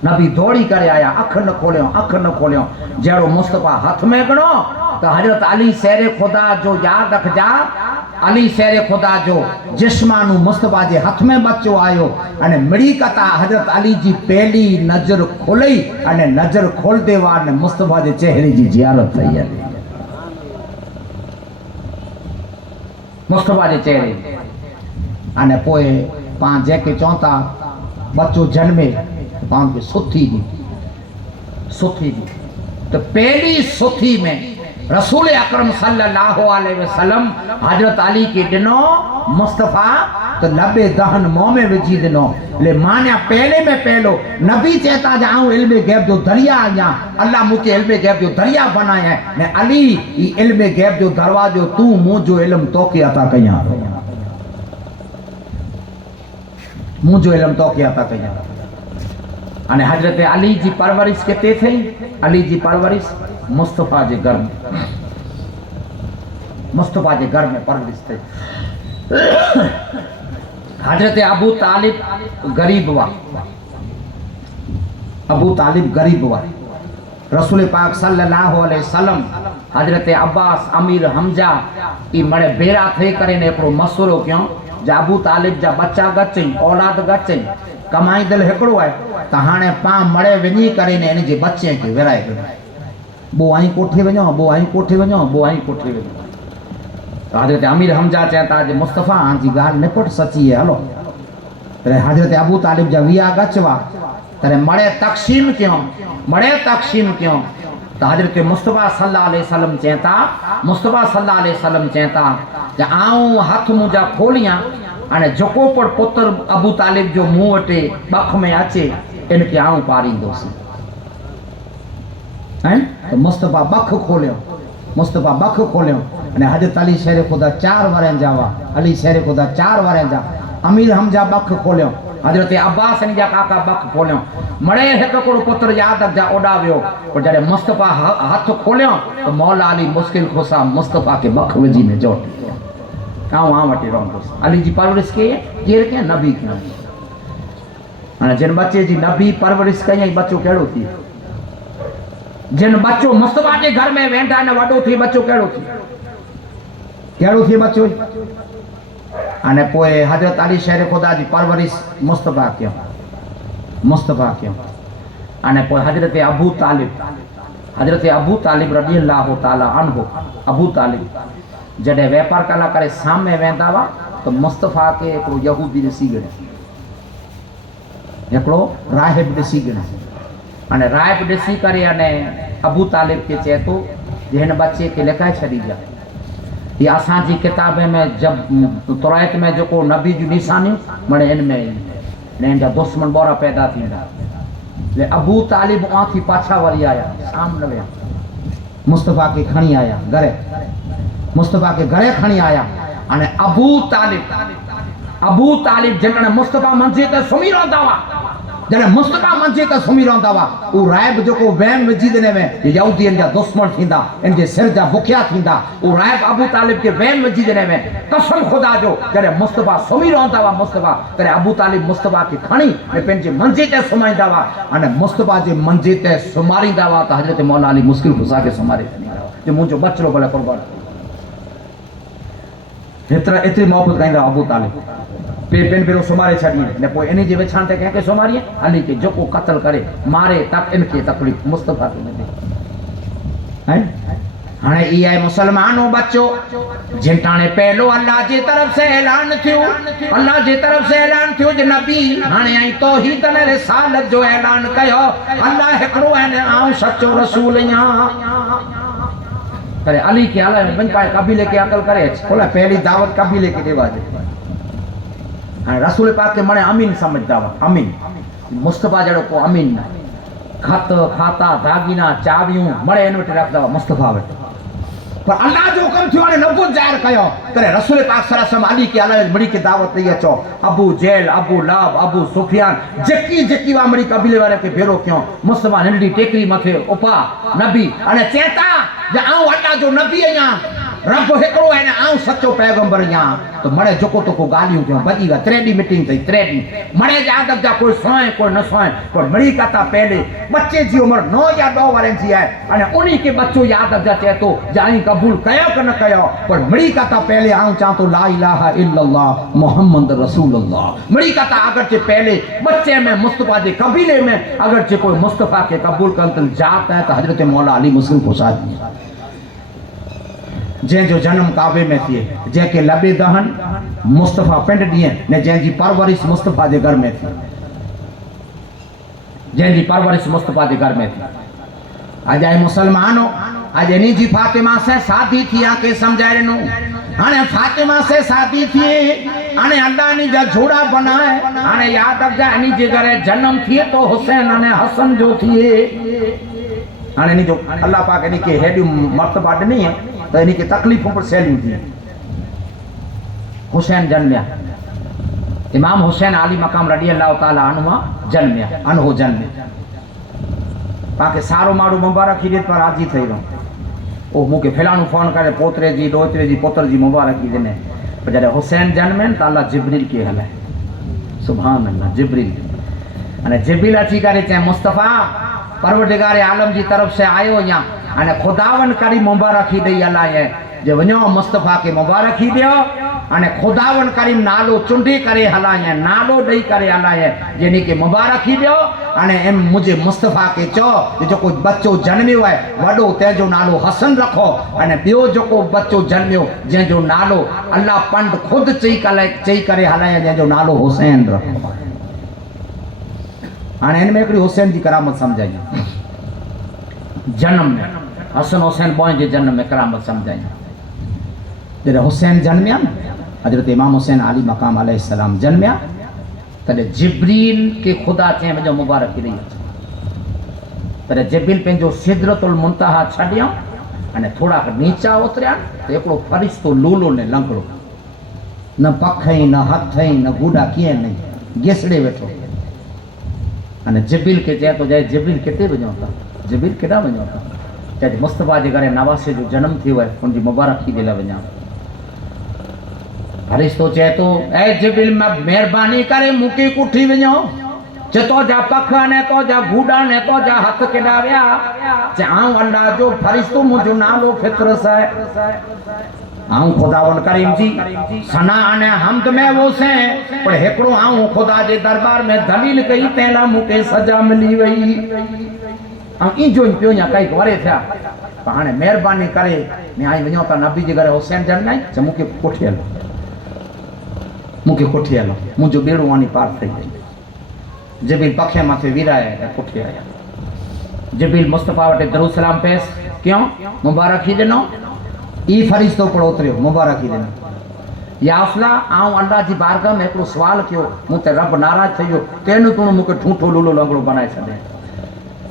नबी दौड़ी करे आया, अख न खोलियो, अख न खोलियो। जहिड़ो मुस्तफा हथ में गणो तो हजरत अली शेर खुदा जो याद रखजा, अली शेर खुदा जो जिस्मानू मुस्तफा जे हथ में बच्चो आयो अने मिड़ी कथा हजरत अली जी पहली नजर खोलई अने नजर खोलते वार ने मुस्तफा जे चेहरे जी जियारत थई है। मुस्तफा जे चेहरे अने पोए पां जेके चौथा बच्चो जन्मे पां के सुथी दी तो पहली सुथी में रसूल अकरम सल्लल्लाहु अलैहि वसल्लम हजरत अली के दिनो मुस्तफा तो लबे दहन मुंह में विझी दिनो। ले मान्या पहले में पहलो नबी चेता जाऊं इल्मे गैब जो दरिया आया, अल्लाह मुके इल्मे गैब जो दरिया बनाया है ने अली ई इल्मे गैब जो दरवाजो तू मुंह जो इल्म तोके अता कया, मुंह जो इल्म तोके अता कया। अने हजरत अली जी परवरिश केते थई, अली जी परवरिश मुस्तफा जे घर में, मुस्तफा जे घर में परवरिश थई। हजरत अबू तालिब गरीब हुआ, अबू तालिब गरीब हुआ। रसूल पाक सल्लल्लाहु अलैहि वसल्लम हजरत अब्बास अमीर हमजा ई मणे बेरा थे करे ने एकड़ो मसलो क्यों जा अबू तालिब जा बच्चा गचई, औलाद गचई, कमाई दिल हिकड़ो है त हाणे पां मणे वञी करे ने इन जे बच्चे के विराए बो आई कोठे वञो, बो आई कोठे वञो, बो आई कोठे वञो। हजरत अमीर हमजा चवता जे मुस्तफा जी गाल निपट सची है हलो। तरे हजरत अबू तालिब जा विया गचवा तरे मणे तक़सीम क्यों, मणे तक़सीम क्यों तो हजरत मुस्तफा सल्लल्लाहु अलैहि वसल्लम चवता, मुस्तफा सल्लल्लाहु अलैहि वसल्लम चवता जे आऊं हथ मुंहिंजा खोलिया अने जेको पण पुत्र अबू तालिब जो मुंह वटे बख में अचे इनके आऊं पारींदोसी। हैं तो मुस्तफा बख खोलियो, मुस्तफा बख खोलियो अने हजरत अली शेर खुदा 4 वरन जा हुआ, अली शेर खुदा 4 वरन जा। अमीर हमजा बख खोलियो, हजरत अब्बास इन जा काका बख खोलियो। मणे हिकड़ो पुत्र याद रखजा ओडा वियो, पर जडे मुस्तफा हथ खोलियो तो मौला अली मुश्किल खुसा मुस्तफा के बख विझी ने जोट आऊं आ वटी रहंदुसि। अली जी परवरिश के केर के नबी के अने जिन बच्चे जी नबी परवरिश कई बच्चो केड़ो थी, जिन बच्चो मुस्तफा के घर में वेंदा ने वडो थी बच्चो केड़ो थी, केड़ो थी बच्चो। अने पोए हजरत अली शेर खुदा जी परवरिश मुस्तफा क्यों, मुस्तफा क्यों। अने पोए हजरत अबू तालिब, हजरत अबू तालिब रज़ी अल्लाह ताला अन्हु, अबू तालिब जडे व्यापार कला करे सामने वेंदा हुआ तो मुस्तफा के एकड़ो यहूदी ॾिसी गणे, एकड़ो राहिब ॾिसी गणे अने राइब ॾिसी करे अने अबू तालिब खे चए थो जे हिन बच्चे खे लिखाए छॾीजा। ये असांजी किताब में जब तुरायत में जेको नबी जूं निशानियूं मणे इन में ने जा दुश्मन बोरा पैदा थींदा। ले अबू तालिब उहाँ थी पाछा वरी आया, सामने विया, मुस्तफ़ा के खणी आया घरे, मुस्तफ़ा के घरे खणी आया। अने अबू तालिब जॾहिं मुस्तफ़ा मंझि ते सुम्ही रहंदा हुआ, जॾहिं मुस्तफ़ा मंझि ते सुम्ही रहंदा हुआ, उहो राइब जेको वहम विझी ॾिने में यहूदियुनि जा दुश्मन थींदा, इन जे सिर जा बुखिया थींदा, उहो राइब अबू तालिब खे वहम विझी ॾिने में कसम ख़ुदा जो जॾहिं मुस्तफ़ा सुम्ही रहंदा हुआ, मुस्तफ़ा तॾहिं अबू तालिब मुस्तफ़ा खे खणी पंहिंजे मंझि ते सुम्हाईंदा हुआ। अने मुस्तफ़ा जे मंझि ते सुम्हारींदा हुआ त हज़रत मौला अली मुश्किल ख़ुशा खे सुम्हारे छॾींदा हुआ जो मुंहिंजो बचिड़ो भले क़ुर्बान एतिरी मोहबत कंदा अबू तालिब पेन भेरो सुम्हारे छॾी ने पोइ इन जे विछाण ते कंहिंखे सुम्हारीए अली खे जेको क़त्ल करे मारे तक इनखे तकलीफ़ मुस्तफ़ा खे न ॾे। हाणे इहा आहे मुसलमानो बच्चो जिन टाणे पहलो अल्लाह जी तरफ से ऐलान थियो, अल्लाह जी तरफ से ऐलान थियो जे नबी हाणे आई तौहीद ने रिसालत जो ऐलान कयो, अल्लाह हिकिड़ो आहे ने आऊं सचो रसूल आहियां। करे अली के अल्लाह बन पाए कबीले के अकल करे बोला पहली दावत कबीले के देवा दे। हाणे रसूल पाक के मणे अमीन समझदा हुआ, अमीन मुस्तफ़ा जड़ो को अमीन खत खाता दागीना चाबियूं मणे इन वटि रखदा हुआ मुस्तफ़ा वटि। पर अल्लाह जो हुकुम थियो ने नबूत ज़ाहिर कयो करे रसूल पाक सल्लल्लाहु अलैहि वसल्लम अली के अल्लाह मड़ी के दावत दी अचो। अबू जेल अबू लाब अबू सुफियान जेकी वामड़ी कबीले वाले के भेरो क्यों मुस्तफ़ा नंढी टेकरी मथे उपा नबी अने चेता जे आऊं अल्लाह जो नबी आहियां, रब हिकिड़ो आहे न आऊं सचो पैगंबर आहियां। तो मणे जेको तोको ॻाल्हियूं थियूं भॼी विया, 3 ॾींहं मीटिंग थी, 3 ॾींहं मणे जे आदब जा कोई सोए कोई न सोए, पर मड़ी कथा पहले बच्चे जी उम्र 9 या 10 वारनि जी आहे अने उन्हीं के बच्चो याद जा चए थो जाई कबूल कयो कि न कयो, पर मड़ी कथा पहले आऊं चाह तो ला इलाहा इल्लल्लाह मोहम्मद रसूलुल्लाह। मड़ी कथा अगर जे पहले बच्चे में मुस्तफ़ा जे कबीले में अगर जे कोई मुस्तफ़ा के कबूल कंदल जात है तो हजरत मौला अली मुस्लिम ख़ुशा जंहिंजो जन्म काबे में थिए, जंहिंखे लबे दहन मुस्तफ़ा पिंड ॾियनि ने जंहिंजी परवरिश मुस्तफ़ा जे घर में थी, जंहिंजी परवरिश मुस्तफ़ा जे घर में थी। अॼु आहे मुसलमानो अॼु इन्हीं जी फातिमा से शादी थी आके समझाए ॾिनो। हाणे फातिमा से शादी थी हाणे अल्लाह नी जा जोड़ा बनाए हाणे याद रखजा इन्हीं जे घर जन्म थिए तो हुसैन अने हसन जो थिए। हाणे इन्हीं जो अल्लाह पाक इन्हीं के हेॾियूं मर्तबा ॾिनी है तो इन्हीं की तकलीफ़ों पर सैलियूं थी। हुसैन जन्मिया, इमाम हुसैन आली मकाम रडी अल्लाह ताला अन्हु जन्मिया, अनहो जन्मिया। पाके सारो माण्हू मुबारकी ॾे पर राज़ी थी रहो ओ मूंखे फिलाणो फोन करे पोतरे जी ॾोहितरे जी पुत्र जी मुबारकी ॾिने। पर जॾहिं हुसैन जन्मे त अल्लाह जिब्रील खे हलाए, सुभान अल्लाह जिब्रील। अने जिब्रील अची करे चए मुस्तफ़ा परवरदिगार आलम जी तरफ से आयो या अने खुदावन करी मुबारकी ॾेई हलाए जे वञो मुस्तफ़ा के मुबारकी ॾियो अने खुदावन करीम नालो चूंडी करे हलाए, नालो ॾेई करे हलाए जंहिं के मुबारकी ॾियो अने मुझे मुस्तफ़ा के चओ जेको बच्चो जन्मियो आहे वॾो तंहिंजो नालो हसन रखो अने ॿियो जेको बच्चो जन्मियो जंहिंजो नालो अल्लाह पंड ख़ुदि चई करे हलाए जंहिंजो नालो हुसैन रखो। हाणे हिन में हिकिड़ी हुसैन जी करामत सम्झाई, जन्म में हसन हुसैन बॉय जे जन्म में करामत सम्झाई। जॾहिं हुसैन जन्मिया न हजरत इमाम हुसैन आली मकाम अलैहिस्सलाम जन्मिया तॾहिं जिब्रील के खुदा चई मुंहिंजो मुबारकी ॾेई अचो। तॾहिं जिब्रील पंहिंजो सिदरतुल मुंतहा छॾियो अने थोड़ा नीचा उतरिया त हिकिड़ो फरिश्तो लूलो ने लंगड़ो, न पखई न हथई न गुॾा कीअं न घिसड़े वेठो। अने जिब्रील के चए तो जाए जिब्रील किथे वञो था, जिब्रील केॾां वञो था? चए मुस्तफ़ा जे घर नवासे जो जन्म थियो आहे उनजी मुबारकी ॾे लाइ वञा। फरिश्तो चए तो ऐ जिब्रील महिरबानी करे मूंखे कुठी वञो, तो जा पख ने तो जा गुड़ा ने तो जा हथ केॾा विया। आऊं अल्लाह जो फरिश्तो मुंहिंजो नालो फितरस है, आऊं खुदावन करीम जी सना अने हमद में वो से पर हिकिड़ो आऊं खुदा जे दरबार में दलील कई तंहिं लाइ मूंखे सजा मिली वई। ऐं इंजो पियो या कई वरे थिया पर हाणे महिरबानी करे ने आई वञो था नबी जे घर हुसैन जन्माई त मूंखे कोठी हलो, मूंखे कोठी हलो, मुंहिंजो बेड़ो वानी पार थी वई। जिब्रील पखे मथे विराए ऐं कोठी आया। जिब्रील मुस्तफ़ा वटे दरूद सलाम पेश क्यों मुबारकी ॾिनो ई फरिश्तो पर उतरियो मुबारकी ॾिनो या असला आऊं अल्लाह जी बारगाह में हिकिड़ो सुवाल कयो मूं ते रब नाराज़ थी वियो तेन तूं मूंखे ठूठो लूलो लंगड़ो बनाए छॾे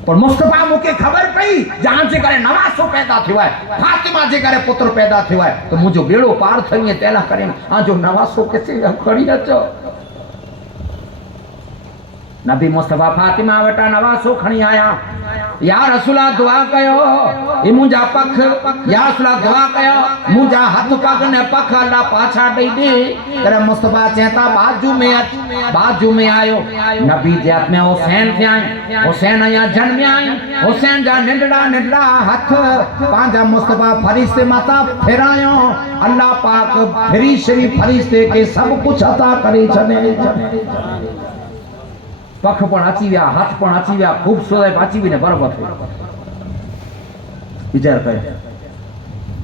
पर मुस्तफ़ा मूंखे ख़बर पई जहां जे करे नवासो पैदा थियो आहे फातिमा जे करे पुत्र पैदा थियो आहे त मुंहिंजो बेड़ो पार थी वञे तंहिं लाइ करे जो नवासो किथे खणी अचो नबी मुस्तफ़ा फातिमा वटा नवासो खणी आया या रसूला दुआ कयो ई मुंहिंजा पख या रसूला दुआ कयो मुंहिंजा हथ पग ने पख अल्लाह पाछा ॾेई ॾे पर मुस्तफ़ा चवता बाजू में आयो नबी जे हथ में हुसैन थिया हुसैन या जन्मिया हुसैन जा नंढड़ा हथ पंहिंजा मुस्तफ़ा फरिश्ते मथा फेरायो अल्लाह पाक फिरी श्री फरिश्ते के सब कुछ अता करे छॾे पख पण अची विया हथ पण अची विया खूबसूरत अची वई ने बराबर थी विचार कयो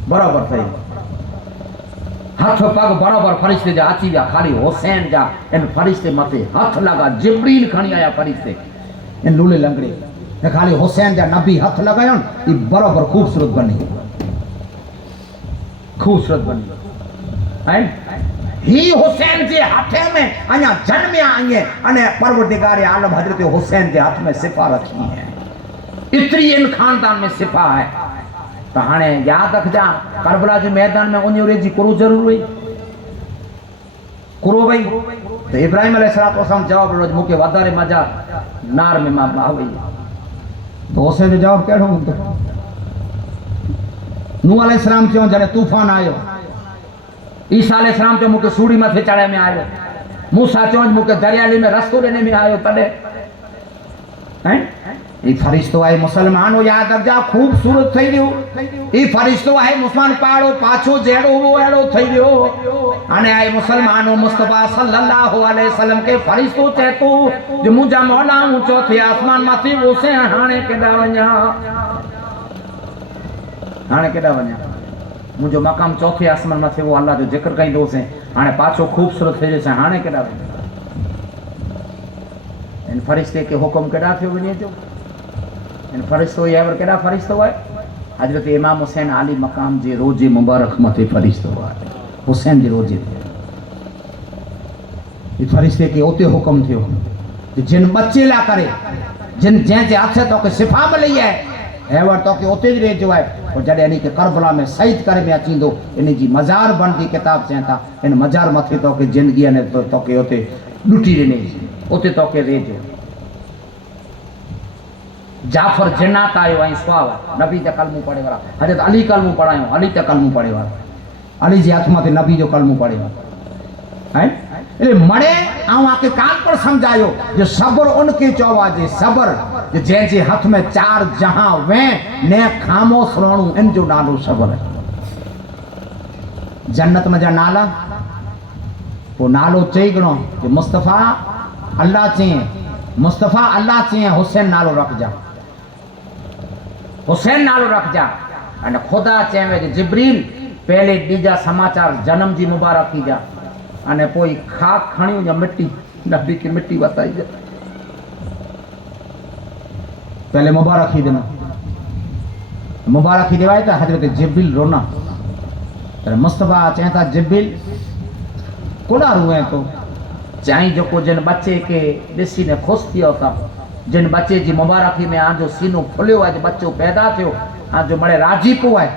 बराबर थी हथ पग बराबर फरिश्ते जा अची विया खाली हुसैन जा इन फरिश्ते मथे हथ लगा जिब्रील खणी आया फरिश्ते इन लूले लंगड़े ने खाली हुसैन जा नबी हथ लगायो ई बराबर खूबसूरत बनी ही हुसैन जे हाथे में अञा जन्मिया आए अने परवरदिगार आलम हजरत हुसैन के हाथ में सिफा रखी है इतनी इन खानदान में सिफा है तो हाणे याद रखजा करबला के मैदान में उन जी कुरो जरूर हुई कुरो भाई तो इब्राहिम अलैहिस्सलाम जवाब ॾिनो मूंखे वधारे मजा नार में मां हुई तो हुसैन जो जवाब कहिड़ो हूंदो नूह अलैहिस्सलाम चयो जॾहिं तूफान आयो ईसा अलैहिस्सलाम चयो मूंखे सूड़ी मथे चढ़े में आयो मूसा चयो मूंखे दरियाली में रस्तो ॾिने में आयो तॾहिं हैं ई फरिश्तो आहे मुसलमान हो याद रखजा खूबसूरत थई वियो ई फरिश्तो आहे मुसलमान पाड़ो पाछो जहिड़ो हो अहिड़ो थई वियो हाणे आहे मुसलमान हो मुस्तफ़ा सल्लल्लाहु अलैहि वसल्लम के फरिश्तो चए थो जो मुंहिंजा मौला ऊंचो थे आसमान मथे वोसे हाणे केॾा वञा मुझो मकाम चौथे आसमान मथे वो अल्लाह जो जिक्र कई दोसे हाने पाछो खूबसूरत थे जैसे हाने केड़ा इन फरिश्ते के हुक्म केड़ा थियो वने जो इन फरिश्तो ये वर केड़ा फरिश्तो है हजरत इमाम हुसैन आली मकाम जे रोजे मुबारक मथे फरिश्तो है हुसैन जे रोजे ये फरिश्ते के ओते हुक्म थियो जिन बच्चे ला करे जिन जे जे हाथ तो के सिफा मिली है हेवर तो के ओते रे जो है और जडे यानी के करबला में शहीद करे में अचींदो इन जी मजार बनती किताब चेता इन मजार मथे तो के जिंदगी ने तो के ओते लुटी रे ओते तो के रे जो जाफर जन्नत आयो आई स्वावा नबी ते कलमो पढ़े वाला हजरत अली कलमो पढ़ायो अली ते कलमो पढ़े वाला अली जी हाथ माथे नबी जो कलमो पढ़े हैं એટલે મળે આવું આકે કાન પર સમજાયો જે સબર ઉનકે ચોવા જે સબર જે જે હાથ में चार जहां वे ने खामोश रहणु इन जो नालो सबर है जन्नत में जा नाला वो नालो चई गणो जे मुस्तफा अल्लाह चए मुस्तफा अल्लाह चए हुसैन नालो रख जा हुसैन नालो रख जा अने खुदा चए जे जिब्रील पहले दीजा समाचार जन्म जी मुबारक की जा अने पोई खाक खणी या मिट्टी नबी की मिट्टी बताई जा पहले मुबारक ही देना मुबारक ही देवाए तो हजरत जिब्रील रोना पर मुस्तफा चहता जिब्रील कोड़ा रुए तो चाहे जो को जिन बच्चे के दिसी ने खुश थियो था जिन बच्चे जी मुबारकी में आज जो सीनो फुलियो है जो बच्चो पैदा थियो आज जो बड़े राजी को है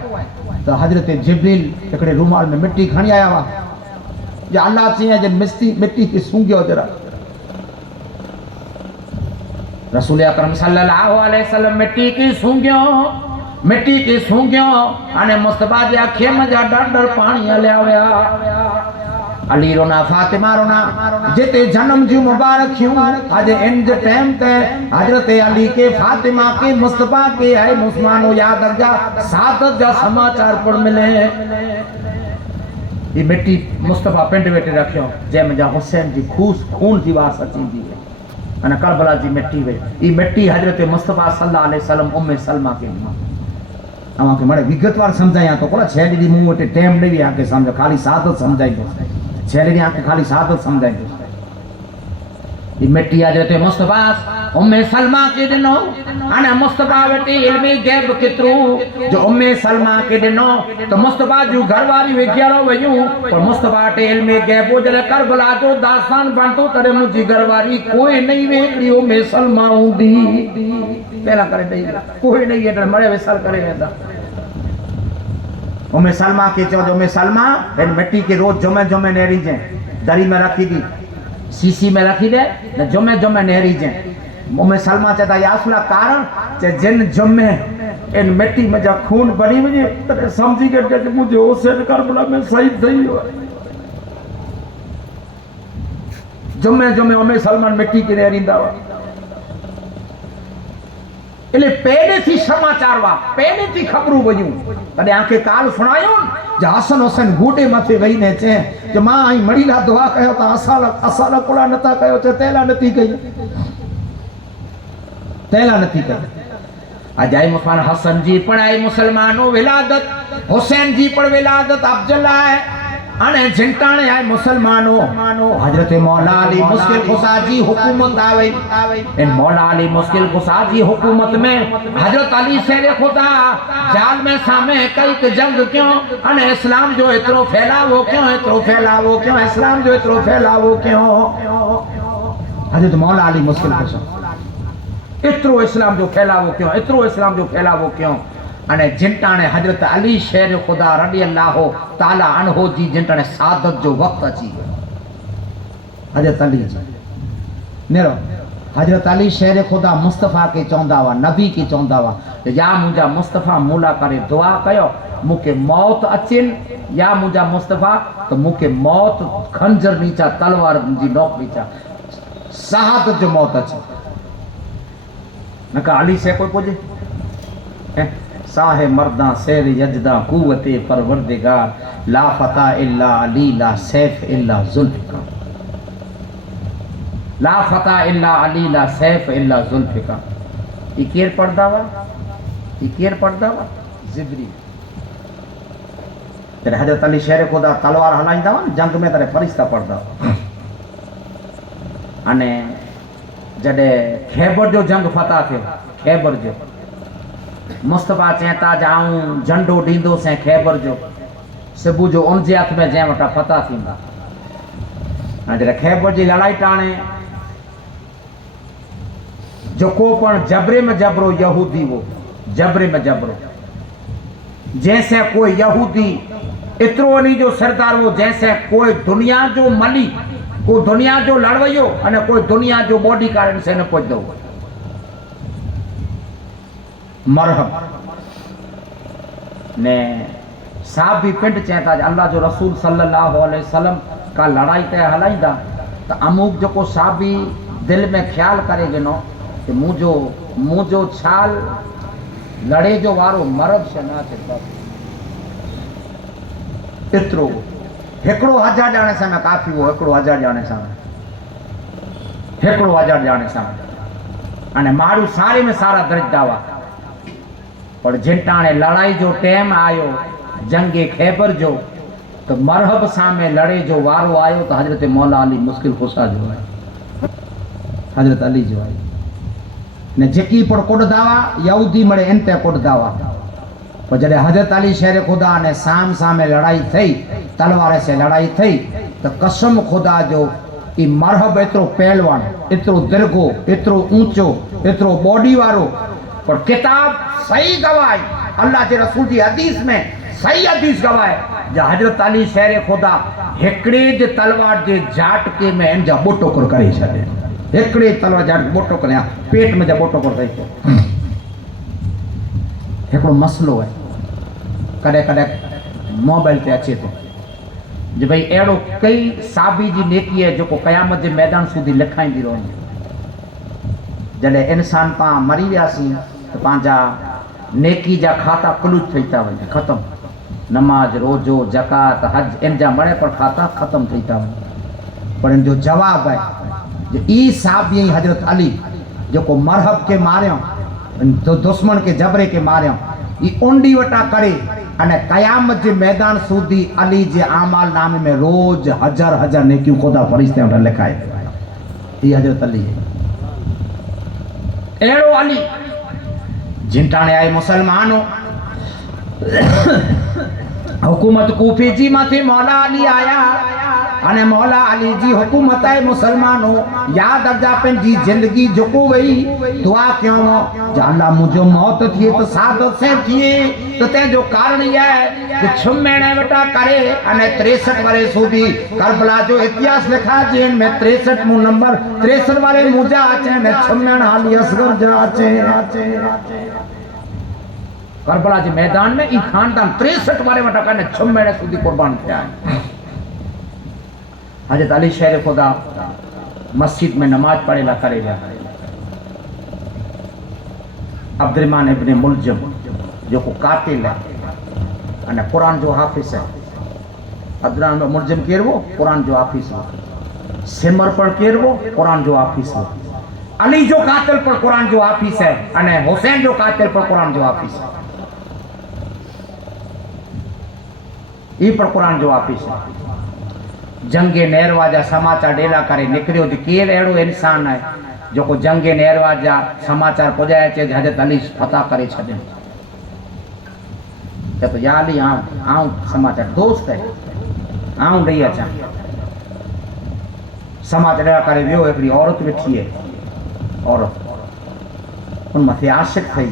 तो हजरत जिब्रील एकड़े रूमाल में मिट्टी खणी आया वा जे अल्लाह चई जे मिट्टी की सूंघियो जरा रसूल अकरम सल्लल्लाहु अलैहि वसल्लम मिट्टी की सूंघियो अने मुस्तफा जे अखे में जा डर पानी हलिया वया अली रोना फातिमा रोना जिते जन्म जी मुबारक क्यों आज इन जे टाइम ते हजरत अली के फातिमा के मुस्तफा के है मुसलमानो याद रखजा सादत जा समाचार पर मिले ये मिट्टी मुस्तफा पिंड वेटे रखियो जै में जा हुसैन जी खून जी वास अचींदी है अने करबला जी मिट्टी वे ये मिट्टी हजरत मुस्तफा सल्लल्लाहु अलैहि वसल्लम उम्मे सलमा के अमा के मरे विगतवार समझाया तो कोला छेली दी मुंह वटे टाइम नहीं आके समझ खाली सादत समझाई दो छेली दी आके खाली सादत समझाई दो ये मिट्टी हजरत मुस्तफा उम्मे सलमा के दिनो अने मुस्तफा बेटी इल्मी गैब केतरो जो उम्मे सलमा के दिनो तो मुस्तफा जो घरवारी वेख्यारो वयूं पर मुस्तफा टे इल्मी गैब जो करबला जो दास्तान बनतो करे मुजी घरवारी कोई नहीं वेखड़ी उम्मे सलमा हुंदी पहला करे दई कोई नहीं एडर मरे विसल करे वेंदा उम्मे सलमा के चो उम्मे सलमा इन मिट्टी के रोज जुमे जुमे नेरी जे दरी में रखी दी सीसी में रखी दे न जुमे जुमे नेरी जे उम्मे सलमा चता यासुला कारण जे जिन जुमे इन मिट्टी में जा खून भरी वजे त समझी के जे मुझे हुसैन करबला में शहीद थई हो जुमे जुमे उम्मे सलमान मिट्टी के नेरींदा हुआ એટલે પહેલેથી સમાચાર વા પહેલેથી ખબરું વયું અને આંખે કાલ સુણાયો જે હસન હુસૈન ગોડે માથે વહીને છે કે માં અહીં મળીલા દુઆ કયો તો અસાલા કોલા નતા કયો છે તેલા નથી ગઈ आज आई मुसलमान हसन जी पण आई मुसलमानो विलादत हुसैन जी पण विलादत अफजल है अने जिंटाणे आए मुसलमानो हजरत मौला अली मुश्किल कुसा जी हुकूमत आवे इन मौला अली मुश्किल कुसा जी हुकूमत में हजरत अली शेर खुदा जाल में सामे कई जंग क्यों अने इस्लाम जो इतरो फैलावो क्यों इस्लाम जो इतरो फैलावो क्यों हजरत मौला अली मुश्किल कुसा इतरो इस्लाम जो फैलावो क्यों अने जिंटाणे हजरत अली शेर खुदा रडी अल्लाह ताला अनहो जी जिंटाणे सादत जो वक्त अची हजरत अली जी नेरो हजरत अली शेर खुदा मुस्तफा के चौंदा हुआ नबी के चौंदा हुआ या मुंजा मुस्तफा मूला करे दुआ कयो मुके मौत अचिन या मुंजा मुस्तफा तो मुके मौत खंजर नीचा तलवार जी नोक नीचा शहादत जो मौत अचे नका अली से कोई पुजे साहे मर्दा शेर यजदा कुव्वते परवरदिगार ला फता इल्ला अली ला सैफ इल्ला जुल्फिकार ला फता इल्ला अली ला सैफ इल्ला जुल्फिकार ये केर पढ़दा वा जिब्री तेरे हजरत अली शेर खुदा तलवार हलाइंदा वा जंग में तेरे फरिश्ता पढ़दा अने जडे खैबर जो जंग फता थे खैबर जो मुस्तफा चेता जाऊं झंडो डींदो से खैबर जो सबू जो उनजे हथ में जै वटा फता थींदा जरा खैबर जी लड़ाई टाणे जो को पण जबरे में जबरो यहूदी वो जबरे में जबरो जैसे कोई यहूदी इतरो नहीं जो सरदार वो जैसे कोई दुनिया जो मली कोई दुनिया जो लड़वयो अने कोई दुनिया जो बॉडी कारण से न पहुंच दो मरहम ने साहब भी पिंड चेता अल्लाह जो रसूल सल्लल्लाहु अलैहि वसल्लम का लड़ाई ते हलाइंदा तो अमुक जो को साहब भी दिल में ख्याल करे गिनो कि मुझो छाल लड़े जो वारो मर्द से ना थे इतरो हेकड़ो हजार जाने से मैं काफी वो हेकड़ो हजार जाने से अने मारू सारे में सारा दर्जदावा पर जिंटाणे लड़ाई जो टाइम आयो जंगे खैबर जो तो मरहब सामे लड़े जो वारो आयो तो हजरत मौला अली मुश्किल खुशा जो आयो हजरत अली जो आयो ने जेकी पर कोड दावा यहूदी मरे एनते कोड दावा पर जड़े हजरत अली शेर खुदा ने सामे लड़ाई थई तलवार से लड़ाई थई तो कसम खुदा जो ई मरहब एतरो पहलवान एतरो दरगो एतरो ऊंचो एतरो बॉडी वारो पर किताब सही गवाही अल्लाह के रसूल जी हदीस में सही हदीस गवाहे जो हजरत अली शेर खुदा हेकड़े जे तलवार जे जाटके में इन जा बोटो कर करे छे हेकड़े तलवार जाट बोटो करे पेट में जा बोटो कर दई हेकड़ो मसलो है कदे कदे मोबाइल पे अचे तो जे भाई एड़ो कई साबी जी नेकी है जो को कयामत जे मैदान सुधी लिखाईंदी रहंदी जडे इंसान पा मरी वियासी तो पांजा नेकी जा खाता क्लूज थई था वने खत्म नमाज रोजो जकात हज इन जा मरे पर खाता खत्म थई था वने पर इन जो जवाब है जे ई साहब यही हजरत अली जो को मरहब के मारियो तो दुश्मन के जबरे के मारियो ई ओंडी वटा करे अने कयामत जे मैदान सुधी अली जे आमाल नामे में रोज हजार हजार नेकियों खुदा फरिश्ते वटा लिखाए ये हजरत अली है। एड़ो अली जिंटाने आए मुसलमानों हुकूमत कूफी जी माथे मौला अली आया अने मौला अली जी हुकूमत है मुसलमानों याद रखजा पंहिंजी जिंदगी झुको वई दुआ क्यों अल्लाह मुझो मौत थिए तो सादत से थिए तो ते जो कारण ये है कि छुमेणे वटा करे अने 63 वाले सूदी करबला जो इतिहास लिखा जिन में 63 मु नंबर 63 वाले मुजा अचे ने छुमेण अली असगर जा अचे करबला जे मैदान में ई खानदान 63 वाले वटा कने छुमेणे सूदी कुर्बान थिया हजरत अली शेर खुदा मस्जिद में नमाज पढ़ेला करेला अब्दुर्रहमान इब्न मुलजम जो को कातिल है अने कुरान जो हाफिज है अब्दुर्रहमान मुलजम केरवो कुरान जो हाफिज हो सिमर पर केरवो कुरान जो हाफिज हो अली जो कातिल पर कुरान जो हाफिज है अने हुसैन जो कातिल पर कुरान जो हाफिज है ई पर कुरान जो हाफिज है जंगे नेरवा जा समाचार डेला करे निकरियो जो केर एड़ो इंसान है जो को जंगे नेरवा जा समाचार पुजाए चे हजरत अली फतह करे छडे तो या अली आऊं समाचार दोस्त है आऊं दई अचा समाचार डेला करे वियो एकड़ी औरत बैठी है औरत उन मथे आशिक थई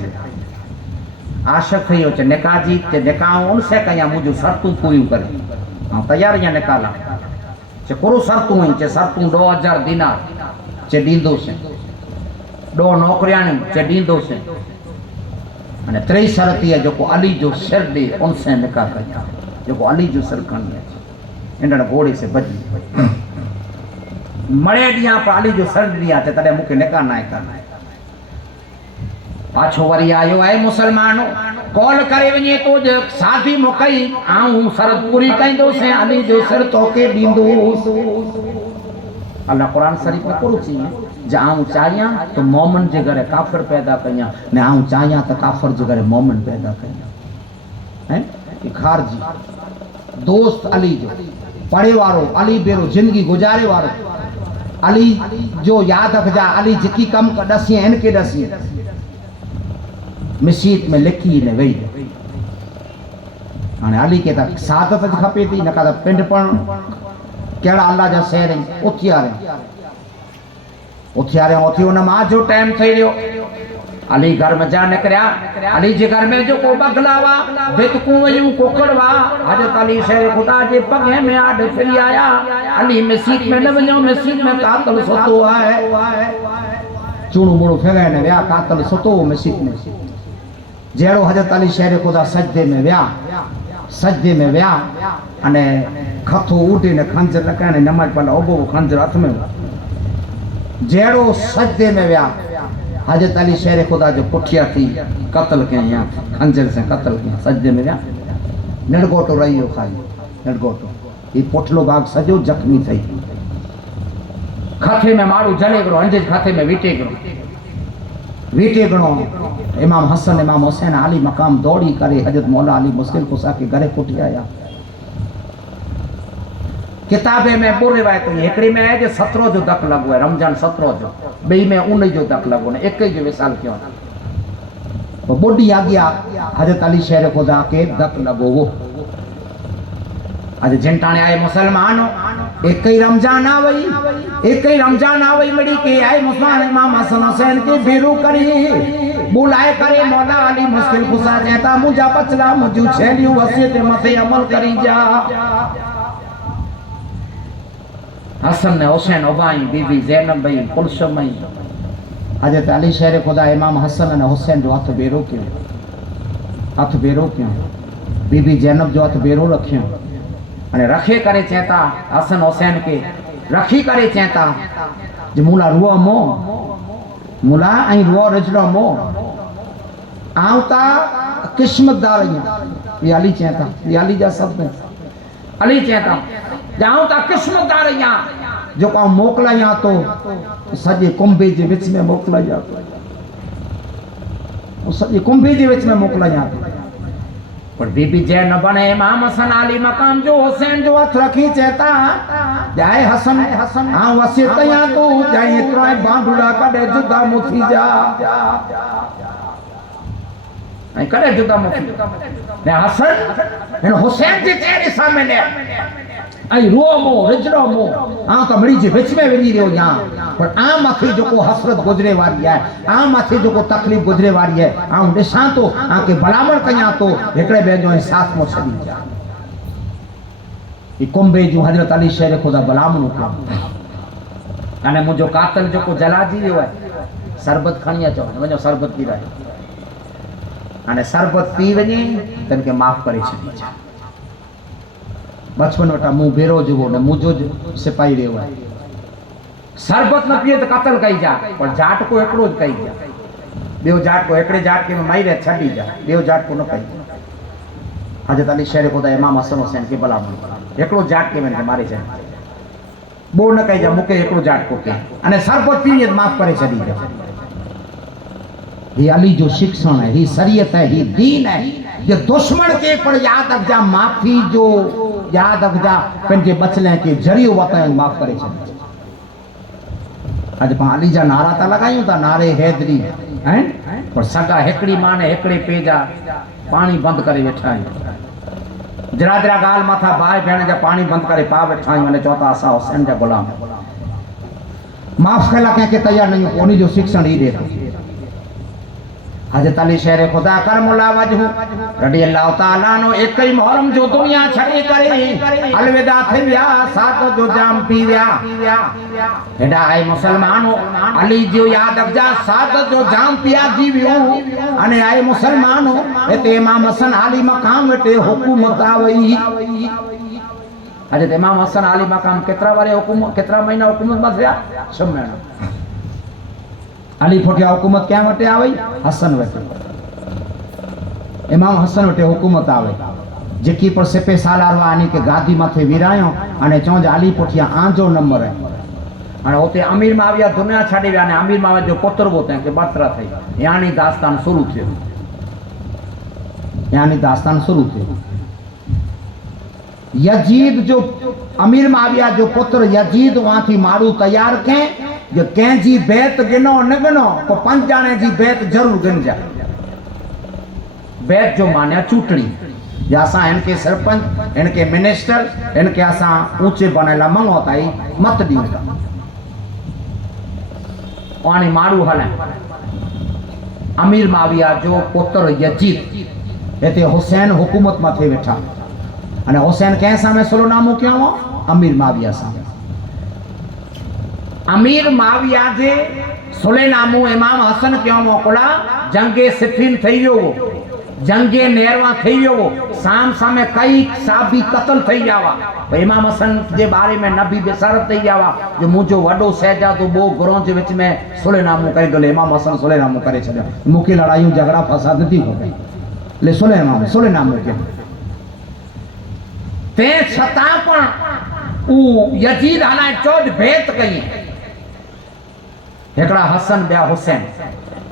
चे निकाह जी चे निकाह उनसे कया मुझो शर्तूं पूरी करे हां तैयार या निकाला चे करो शर्तूं चे शर्तूं 2000 दिनार चे दींदो से 2 नौकरियां चे दींदो से अने 3 शर्त है जो को अली जो सिर दे उनसे निकाह कया जो को अली जो सिर खण है इंडन घोड़े से बजी मरे दिया पर अली जो सिर दिया चे तडे मुके निकाह ना करना पाछो वरी आयो है मुसलमानों कॉल करे वने तो जो शादी मुकई आऊं शर्त पूरी कइंदो से अली जो सिर तोके दींदो अल्लाह कुरान शरीफ में कोन ची जे आऊं चाहिया तो मोमिन जे घरे काफिर पैदा कया ने आऊं चाहिया तो काफिर जे घरे मोमिन पैदा कया हैं कि खारजी दोस्त अली जो पढ़े वारो अली बेरो जिंदगी गुजारे वारो अली जो याद रखजा अली जिकी कम दसी इनके दसी मस्जिद में लिखी ने वही हाणे अली के तक सादत खपे थी न का पिंड पण केड़ा अल्लाह जा शहर उथियारे उथी नमाज जो टाइम थई रियो अली घर में जा निकरिया अली जे घर में जो को बगलावा बेतकू वयू कोकड़वा हजरत अली शेर खुदा जे पगे में आड फिरी आया अली मस्जिद में न वयो मस्जिद में कातल सोतो है चूणू मुड़ो फेरे ने व्या कातल सोतो मस्जिद में जेड़ो हजरत अली शेर खुदा सजदे में व्या अने खथो उठी ने खंजर लकाने नमाज पढ़ा ओबो खंजर हाथ में जेड़ो सजदे में व्या हजरत अली शेर खुदा जो पुठिया थी कत्ल के या खंजर से कत्ल के सजदे में व्या नड़गोटो रहियो खाली नड़गोटो ये पोटलो भाग सजो जख्मी थई खाते में मारू जले गयो अंजे खाते में वीटे गणो इमाम हसन इमाम हुसैन अली मकाम दौड़ी करे हजरत मौला अली मुश्किल कुसा के घरे कुटी आया किताबे में बोल रिवायत है एकड़ी में है जो 17 जो दक लगो है रमजान 17 जो बई में 19 जो दक लगो ने एक जो विसाल क्यों वो बोडी आ गया हजरत अली शेर खुदा के दक लगो वो आज जिनटाने आए मुसलमानों एक ही रमजान आवई मड़ी के आए मुसलमान इमाम हसन हुसैन के बेरू करी बुलाए करे मौला अली मुश्किल कुसा कहता मुझा बचला मुझू छेलियो वसीयत मथे अमल करी जा हसन ने हुसैन उबाई बीबी ज़ैनब भाई कुलसुम भाई हजरत अली शेर खुदा इमाम हसन ने हुसैन जो हाथ बेरो क्यों बीबी ज़ैनब जो हाथ बेरो रखियो अने रखे करे चेता हसन हुसैन के रखी करे चेता जे मुला रुआ मो मुला आई रुआ रजड़ा मो आवता किस्मतदार ये अली चेता ये अली जा सब में अली चेता जाऊं ता किस्मतदार यहाँ जो का मोकला यहाँ तो सजे कुंभे जे विच में मोकला जा सजे कुंभे जे विच में मोकला यहाँ पर बीबी जय न बने इमाम हसन आली मकाम जो हुसैन जो हथ रखी चेता जाए हसन हां वसी कया तू जाए इतरा बांधुड़ा कदे जुदा मुथी जा नहीं कदे जुदा मुथी ने हसन इन हुसैन जी तेरे सामने आई रोमो रिजड़ोमो आ तो मरी जे विच में वनी रहो यहां पर आ माथे जो को हसरत गुजरे वाली है आ माथे जो को तकलीफ गुजरे वाली है आ दिशा तो आ के भलामण कया तो एकड़े बे जो साथ मो छडी जा ई कुंबे जो हजरत अली शेर खुदा भलामण को अने मुजो कातल जो को जला जी है शरबत खणी अचो वनो शरबत पी रहे अने शरबत पी वनी तन के माफ करे छडी जा बचपन वटा मुंह बेरो जो ने मुजो सिपाही रेव है शरबत न पिए तो कतल कई जा पर जाट को एकड़ो ज कई जा बेओ जाट को एकड़े जाट के माई रे छडी जा बेओ जाट को न कई हजरत अली शेर खुदा इमाम हसन हुसैन के भलामण एकड़ो जाट के में मारे जा बो न कई जा मुके एकड़ो जाट को के अने शरबत पीए माफ करे छडी जा ये अली जो शिक्षण है ही शरीयत है ही दीन है ये दुश्मन के पर याद रख जा माफी जो याद रख जा पंजे बचले के जरियो वता माफ करे छे आज पा अली जा नारा ता लगायूं ता नारे हैदरी हैं पर सगा हेकड़ी माने हेकड़े पेजा पानी बंद करे बैठा है जरा जरा गाल माथा भाई भेण जा पानी बंद करे पा बैठा है माने चौथा असा हुसैन जा गुलाम माफ कला के तैयार नहीं ओनी जो शिक्षण ही देखो हजरत अली शेर खुदा कर मुला वजहू रडी अल्लाह ताला नो एक ही मुहर्रम जो दुनिया छड़ी करे अलविदा थिया साथ जो जाम पीव्या हेडा आए मुसलमानो अली जो याद रखजा साथ जो जाम पिया जीवियो अने आए मुसलमानो एते इमाम हसन आली मकाम वेटे हुकूमत आवई हजरत इमाम हसन आली मकाम केतरा वारे हुकूमत केतरा महीना हुकूमत में रहा 6 महीना अली फोटिया हुकूमत क्या वटे आवे हसन वटे इमाम हसन वटे हुकूमत आवे जेकी पर सिपे सालार आनी के गादी माथे विरायो अने चोज अली फोटिया आंजो नंबर है अने ओते अमीर माविया दुनिया छाडी व्या ने अमीर माविया जो पुत्र होते हैं के बर्तरा थई यानी दास्तान शुरू थयो यानी दास्तान शुरू थयो यजीद जो अमीर माविया जो पुत्र यजीद वहां थी मारू तैयार के जो कें जी बैत गिनो न गिनो तो 5 जाने जी बैत जरूर गिन जा बैत जो मान्या चूंटणी या असा इनके सरपंच इनके मिनिस्टर इनके असा ऊंचे बनेला मंगोताई मत दींदा पानी मारू हले अमीर माविया जो पुत्र यजीद एते हुसैन हुकूमत माथे बैठा अने हुसैन के सामे सुलहनामो क्यों अमीर माविया सामे अमीर माविया जे सुलहनामो इमाम हसन क्यों मोकला जंगे सिफिन थईयो जंगे नेरवा थईयो साम सामे कई साबी कत्ल थई जावा इमाम हसन जे बारे में नबी बेसरत थई जावा जो मुजो वडो शहजादो बो गुरों जे विच में सुलहनामो कई दले इमाम हसन सुलहनामो करे छड्या मुके लड़ाइयों झगड़ा फसाद थी हो गई ले सुलहनामो के ते छता पण ऊ यजीद हलाए चौध भेत कई एकड़ा हसन ब्या हुसैन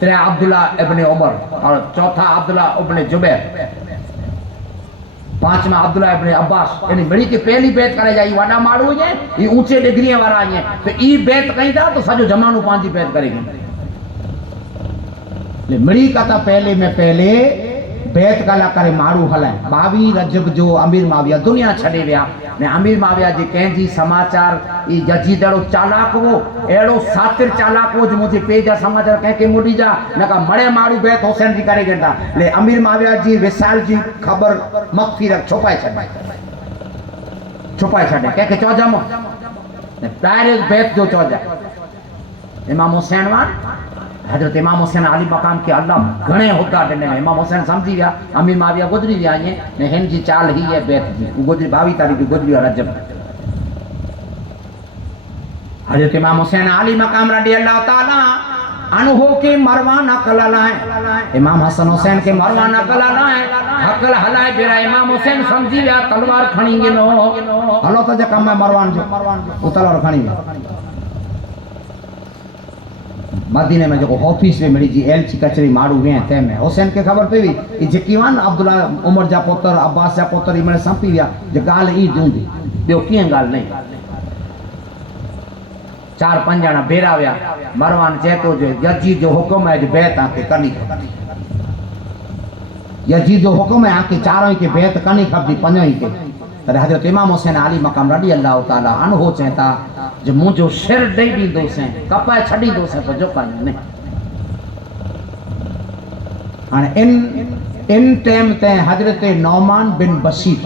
तेरा अब्दुल्ला इब्ने उमर और चौथा अब्दुल्ला इब्ने जुबैर पांचवा अब्दुल्ला इब्ने अब्बास यानी बड़ी की पहली बैत करे जाई वाडा मारू है ये ऊंचे डिग्री वाला है तो ई बैत कई था तो सजो जमानो पांची बैत करेगी ले मड़ी का था पहले में पहले बैत काला करे मारू हलाए 22 रजब जो अमीर माविया दुनिया छड़े व्या ने अमीर माविया जी कहीं जी समाचार ई यजीद एड़ो चालाक वो एड़ो सातिर चालाक वो जो मुझे पेजा समाचार कह के मुड़ी जा नका मड़े मारू बैत हुसैन जी करे गंदा ले अमीर माविया जी विशाल जी खबर मख्फी रख छुपाए छड़े कह के चौजामो ने डायरेक्ट बैत जो चौजा इमाम हुसैन वान हजरत इमाम हुसैन आली मकाम के अल्लाह घणे होता देने में इमाम हुसैन समझी गया अमीर माविया गुजरी गया ये ने हिन जी चाल ही है बैत जी गुजरी 22 तारीख गुजरी रजब हजरत इमाम हुसैन आली मकाम रडी अल्लाह ताला अनहो के मरवाना कलाला है इमाम हसन हुसैन के मरवाना कलाला है हकल हलाए बेरा इमाम हुसैन समझी गया तलवार खणी गिनो हलो तो जे कम में मरवान जो तलवार खणी मदीने में जो ऑफिस में मिली जी एलची कचरी मारू वे ते में हुसैन के खबर पई ई जेकीवान अब्दुल्ला उमर जा पुत्र अब्बास जा पुत्र ई मने संपी विया जे गाल ई दूंदी बियो किए गाल नहीं 4-5 जना बेरा विया मरवान चेतो जो यजीद जो हुक्म है जो बैत आके करनी यजीद जो हुक्म है आके चारों के बैत करनी खपदी पंजों ही के तर हजरत इमाम हुसैन अली मकाम रदी अल्लाह ताला अनहो चेता जो मुझो सिर दई दींदो से कपाए छड़ी दो से जो कान नहीं हाने इन टाइम ते हजरत नौमान बिन बशीर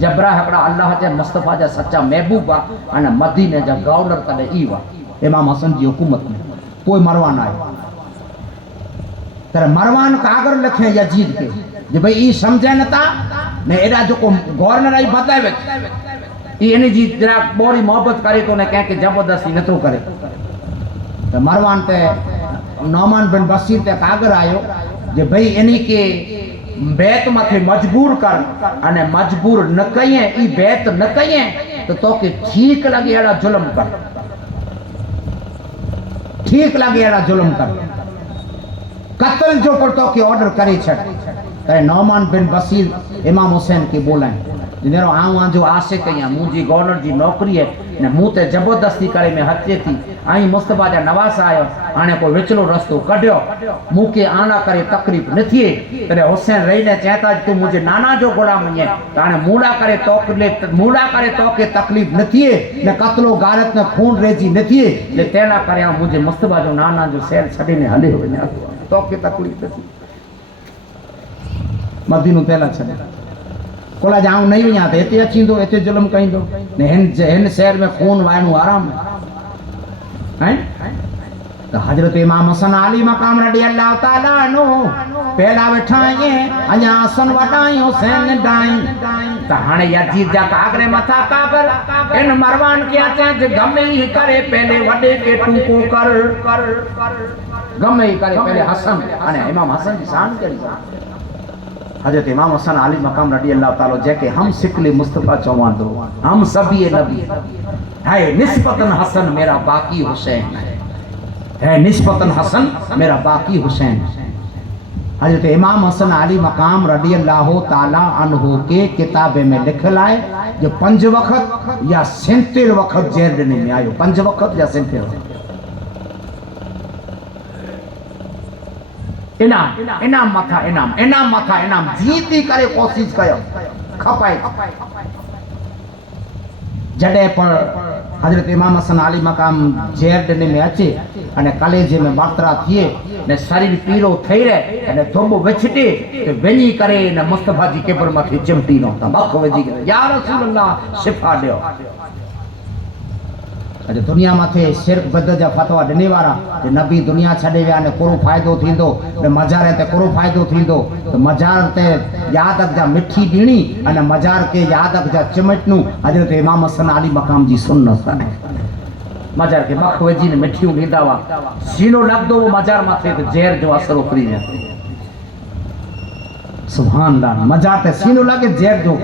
जबरा हकड़ा अल्लाह जे मुस्तफा जा सच्चा महबूब आ अने मदीने जा गवर्नर कदे ई वा इमाम हसन जी हुकूमत में कोई मरवान आयो तर मरवान कागर लिखे यजीद के जे भाई ई समझे नता ने एडा जो को गवर्नर आई बतावे इनी जी जरा बोरी मोहब्बत करे तो ने कह के जबरदस्ती नतो करे तो मरवान ते नौमान बिन बशीर ते कागर आयो जे भाई इनी के बैत मथे मजबूर कर अने मजबूर न कये ई बैत न कये तो के ठीक लगे एड़ा जुल्म कर ठीक लगे एड़ा जुल्म कर कत्ल जो पर तो के ऑर्डर करे छड़ करे नौमान बिन बशीर इमाम हुसैन के बोलाए जिनेरो आऊं जो आशे कया मुजी गवर्नर जी नौकरी है ने मु ते जबरदस्ती करे में हत्ये थी आई मुस्तफा जा नवास आयो आने को विचलो रस्तो कढ्यो मु के आना करे तकलीफ न थिए तरे हुसैन रही ने चाहता तू मुझे नाना जो गुलाम है ताने मूड़ा करे तो के तकलीफ न थिए ने कत्लो गारत ने खून रेजी न थिए ले तेना करे मुझे मुस्तफा जो नाना जो शहर छडी ने हले हो तो के तकलीफ थी मदीनो तेला छडे कोला जाऊं नहीं वया ते एते अचींदो एते जुल्म कइंदो ने हिन शहर में खून वायनो आराम है तो हजरत इमाम हसन अली मकाम रदी अल्लाह ताला नो पहला बैठाए अया हसन वडाई हुसैन दाई तो हाने यजीद जा कागरे मथा कागर इन मरवान के आचे गमे ही करे पहले वडे के टूको कर गमे ही करे पहले हसन अने इमाम हसन की शान करी हजरत इमाम हसन अली मकाम रदी अल्लाह ताला जेके हम सिकले मुस्तफा चवांदो हम सभी नबी है निस्बतन हसन मेरा बाकी हुसैन है निस्बतन हसन मेरा बाकी हुसैन हजरत इमाम हसन अली मकाम रदी अल्लाह ताला अन्हु के किताबे में लिखल है जो 5 वक्त या 70 वक्त जेल देने में आयो 5 वक्त या 70 वक्त इनाम मथा जीती करे कोशिश कयो खपाए जडे पर हजरत इमाम हसन अली मकाम जेर डने में अचे अने कलेजे में बर्तरा थिए ने शरीर पीरो थई रहे अने थोबो विछटे ते वेनी करे ने मुस्तफा जी केबर मथे चिमटी नो त मख वजी या रसूल अल्लाह शिफा दियो अज दुनिया माथे सिर्फ बद जा फतवा देने वाला जे नबी दुनिया छडे विया ने कोरो फायदो थींदो ने मजार ते कोरो फायदो थींदो तो मजार ते यादक जा मिठी बीणी अने मजार के यादक जा चिमटनु हजरत इमाम हसन अली मकाम जी सुन्नत है मजार के मख वजी ने मिठियों लींदावा सीनो लगदो वो मजार माथे ते जहर जो असर उतरी ने सुभान अल्लाह मजार ते सीनो लागे जहर जो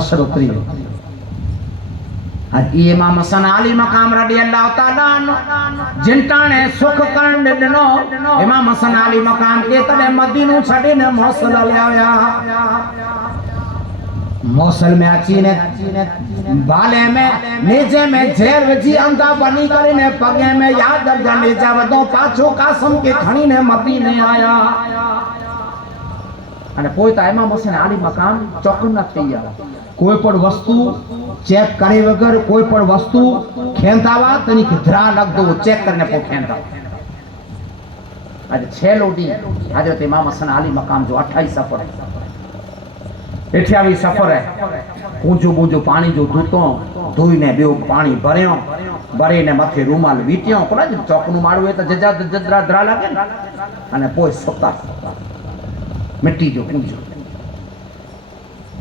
असर उतरी इमाम हसन अली मकाम रदी अल्लाह ताला जिनटाने सुख करण दिनो इमाम हसन अली मकाम के तने मदीनो छडी ने मौसल लाया मौसल में अची ने बाले में नेजे में जेर वजी अंधा बनी करे ने पगे में याद दर्जा नेजा वदो पाछो कासम के खणी ने मदीने आया अने कोई ता इमाम हसन अली मकाम चौकन न थिया कोई पर वस्तु चेक करे वगर कोई पर वस्तु खेंदावा तनी धरा लग दो चेक करने को खेंदा आज 6 लोडी हजरत इमाम हसन अली मकाम जो 28 सफर है 28 सफर है पूंजो बूंजो पानी जो दूतो धोई ने बियो पानी भरयो भरे ने मथे रूमाल वीटियो कोला चौकनु मारू है तो जजा जदरा धरा लागे अने पोइ सोता मिट्टी जो पूंजो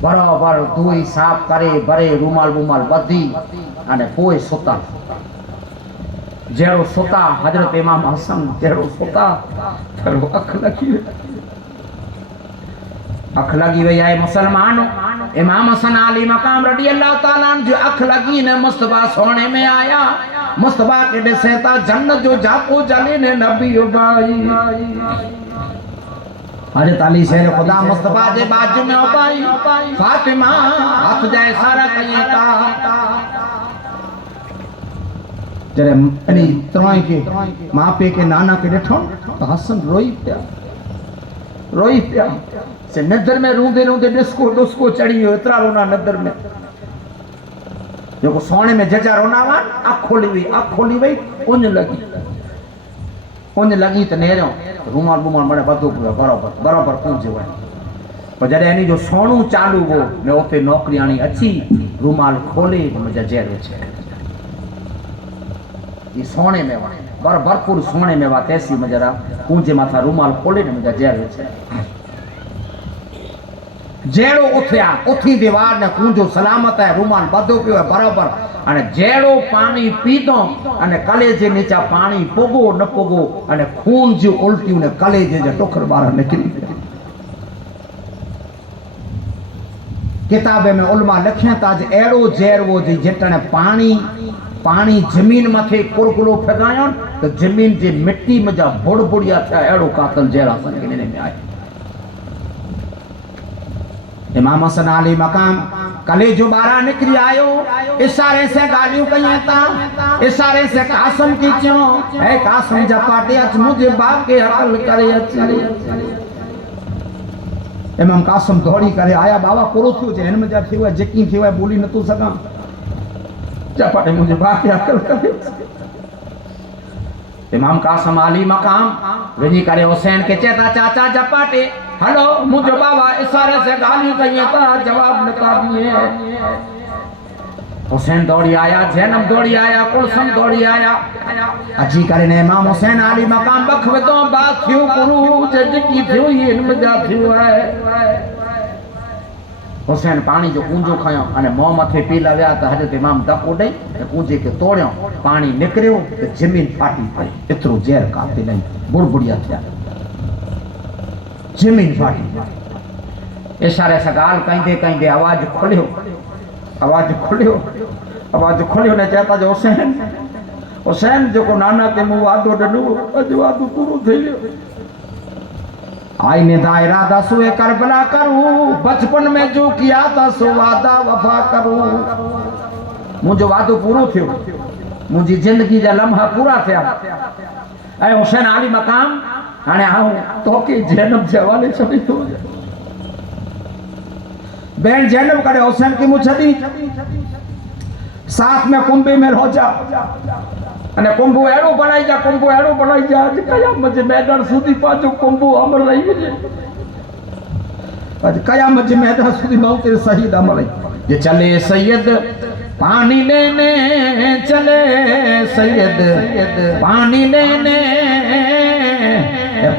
बराबर धोई साफ करे भरे रूमाल बूमाल बधी अने पोइ सोता जेड़ो सोता हजरत इमाम हसन जेड़ो सोता थरो अख लगी वही है मुसलमान इमाम हसन अली मकाम रदी अल्लाह ताला जो अख लगी ने मुस्तफा सोने में आया मुस्तफा के ॾिसे था जन्नत जो जापो जले ने नबी भाई अरे ताली शेर खुदा मुस्तफा जे बाजू में भाई फातिमा हाथ जाए सारा कहीं था जरे अनी तराई के मां पे के नाना के ॾिठो तो हसन रोई पिया से नदर में रूंदे रूंदे डिस्को चढ़ी वियो एतिरा रोना नदर में जो सोने में जजा रोना वा अख खोली वई उन लगी तो नेरो रूमाल बुमाल मने बधो बराबर पहुंचे वई पर जॾहिं एनी जो सोनू चालू हो ने उते नौकरियाणी अची रूमाल खोले मुझे जेल छे ये सोने में वा भरपूर सोने में वा तैसी मजरा कूंजे माथा रूमाल खोले ने मुझे जेल छे जेड़ो उठिया उठी दीवार ने कूंजो सलामत है रूमाल बधो पियो है बराबर अने जेड़ो पानी पीतो अने कलेजे नीचा पानी पोगो न पोगो अने खून जो उल्टी ने कलेजे जे टोकर बाहर निकली किताबे में उलमा लिखिया था जे एड़ो जेर वो जी जटने पानी जमीन मथे कुरकुलो फेगायो तो जमीन जे मिट्टी में जा बुड़बुड़िया था एड़ो कातल जेरा संगने में आए इमाम हसन अली मकाम कलेजो बारा निकली आयो इशारे से गालियों कहिए ता इशारे से कासम की क्यों ए कासम जपाटे अच मुझे बाप के अकल करे अच इमाम कासम दौड़ी करे आया बाबा पूरो थियो जे हिन में जा थियो जेकी थियो बोली न तू सका जपाटे मुझे बाप के अकल करे इमाम कासम अली मकाम वही करे हुसैन के चेता चाचा जपाटे हेलो मुझे बाबा इशारे से गाली कहिए था जवाब न दिए हुसैन दौड़ी आया जैनब दौड़ी आया कुलसम दौड़ी आया अजी करे ने इमाम हुसैन अली मकाम बखवे तो बात थियो गुरु जकी थियो ये इनमें जा थियो है हुसैन पानी जो कूंजो खायो अने मोह मथे पी लव्या तो हजरत इमाम धक्को दई कूंजे के तोड़ियो पानी निकरियो तो जमीन फाटी पई इतरो जहर काते नहीं बुड़बुड़िया थिया जमीन फाटी इशारे से गाल कहीं आवाज खोलियो ने चेता जो हुसैन जो को नाना के मुंह वादो डनु अज वादो पूरो थई आई ने दायरा दसुए करबला करूं बचपन में जो किया था सो वादा वफा करूं मुझे वादो पूरो थियो मुझी जिंदगी जा लम्हा पूरा थिया ऐ हुसैन अली मकाम हाने आऊं तो के जैनब जवाले छडी तो बहन जैनब करे हुसैन की मुछदी साथ में कुंभे में हो जा अने कुंभो एड़ो बनाई जा आज कयामत जे मैदान सुधी पाजो कुंभो अमर रही वजे आज कयामत जे मैदान सुधी मौत तेरे शहीद अमर रही जे चले सैयद पानी लेने चले सैयद पानी लेने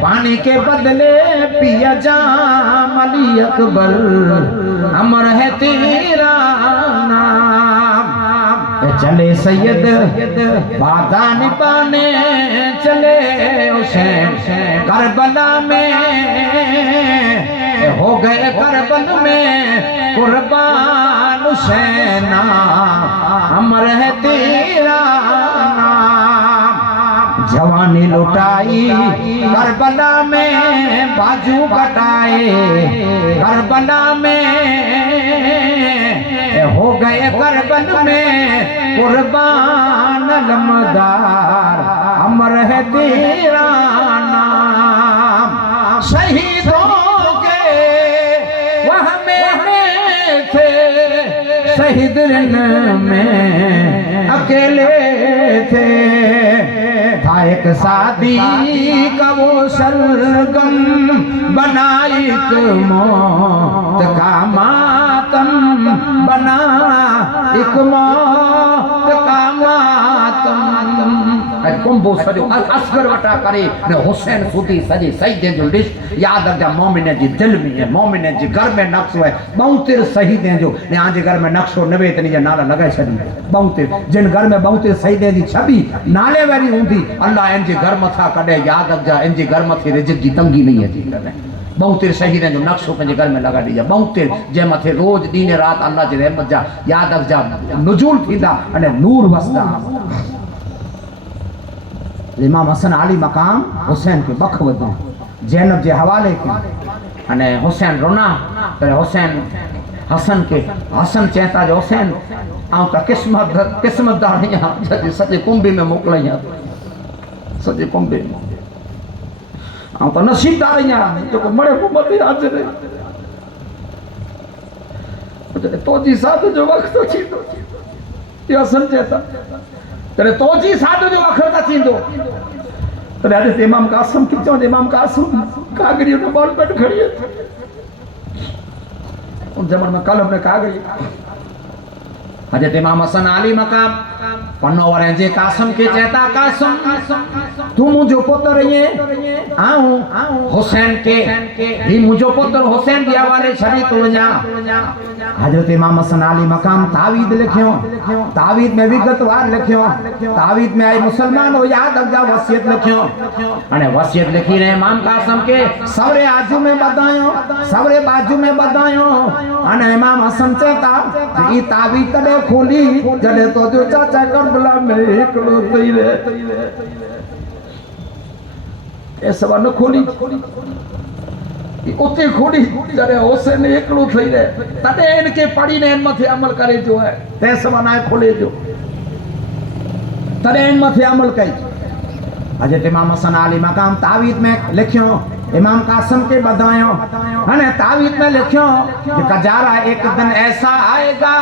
पानी के बदले पिया जाम अली अकबर अमर है तेरा नाम चले सैयद वादा निभाने चले हुसैन करबला में हो गए करबल में कुर्बान हुसैन अमर है तेरा जवानी लुटाई करबला में बाजू कटाए करबला में हो गए करबल में कुर्बान लमदार अमर है तेरा नाम शहीदों के वह में थे शहीद में अकेले थे था एक शादी का वो सरगम बनाई मौत का मातम बना एक मौत का मातम कुंभो सजो असगर वटा करे ने हुसैन सुधी सजी शहीद जो लिस्ट याद रखजा मोमिन जी दिल में है मोमिन जी घर में नक्शो है बहुतिर शहीद जो ने आज घर में नक्शो नवे तनी नाला लगाए छडी बहुतिर जिन घर में बहुतिर शहीद जी छवि नाले वाली हुंदी अल्लाह इन जे घर मथा कढे याद रखजा इन जे घर मथे रिज़्क़ जी तंगी नहीं है कने बहुतिर शहीद जो नक्शो पंहिंजे घर में लगा दीजा बहुतिर जे मथे रोज दिन रात अल्लाह जी रहमत जा याद रखजा नुज़ूल थींदा अने नूर वसदा इमाम हसन आली मकाम हुसैन के बख वधो जैनब जे हवाले कयो अने हुसैन रोना त हुसैन हसन के हसन चेता जो हुसैन आऊं त किस्मतदार आहियां जॾहिं सॼे कुंभ में मोकिलियां सॼे कुंभ में आऊं त नसीबदार आहियां जेको मरे पोइ मथे हाज़िर जॾहिं तोजी साध जो वक़्तु थींदो इहो हसन चेता तॾहिं तोजी साध जो वक़्तु थींदो तॾहिं अॼु इमाम कासिम खे चवंदे इमाम कासिम कागड़ी उन बॉल पेट खड़ी उन जमाने में कलम में कागड़ी हज़रत इमाम हसन आली मकाम पन्नो वारे जे कासिम के चेता कासिम तू मुझो पुत्र ये आऊं हुसैन के ही मुझो पुत्र हुसैन के हवाले छड़ी तो वञा हज़रत इमाम हसन आली मकाम तावीद लिखियो तावीद में विगतवार लिखियो तावीद में आई मुसलमान हो याद अगा वसियत लिखियो अने वसियत लिखी ने इमाम कासिम के सवरे आजू में बधायो सवरे बाजू में बधायो अने इमाम हसन चेता ई तावीद तडे खोली जडे तो जो चाचा करबला में एकलो थई रे ए सब न खोली उते खोली जडे हुसैन एकलो थई रे तडे इनके पढ़ी ने इन मथे अमल करे जो है ते सब ना खोले जो तडे इन मथे अमल कई हज़रत इमाम हसन आली मकाम तावीद में लिखियो इमाम कासिम के बधायो अने तावीद में लिखियो कि कजारा एक दिन ऐसा आएगा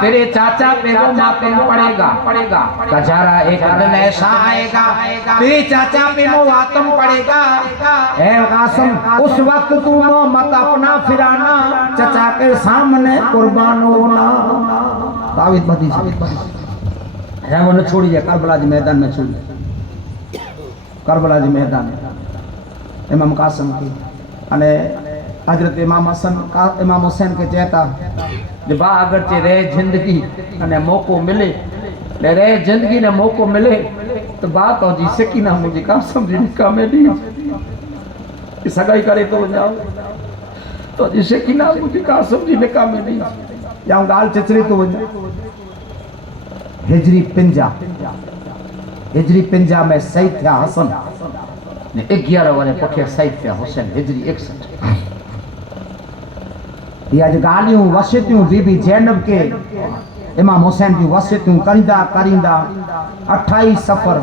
तेरे चाचा पे वो मातम पड़ेगा कजारा एक दिन ऐसा आएगा तेरे चाचा पे वो मातम पड़ेगा ए कासिम उस वक्त तू मत अपना फिराना चाचा के सामने कुर्बान होना तावीद बदी है वो न छोड़िए करबला के मैदान में छोड़िए करबला के मैदान में इमाम कासिम की अने हजरत इमाम हुसैन के चेता जे बा अगर चे रे जिंदगी अने मौको मिले रे जिंदगी ने मौको मिले तो बात हो जी सकीना मुझे कासिम जी निकाह में दी कि सगाई करे तो जाओ तो जी सकीना मुझे कासिम जी निकाह में दी या गाल चिचरी तो वञा हिजरी पिंजा में सही थिया हसन 11 वाले पखे सईद थिया हुसैन हिजरी 61 ये आज गालियों वसियतूं बीबी जैनब के इमाम हुसैन की वसियतूं करिंदा 28 सफर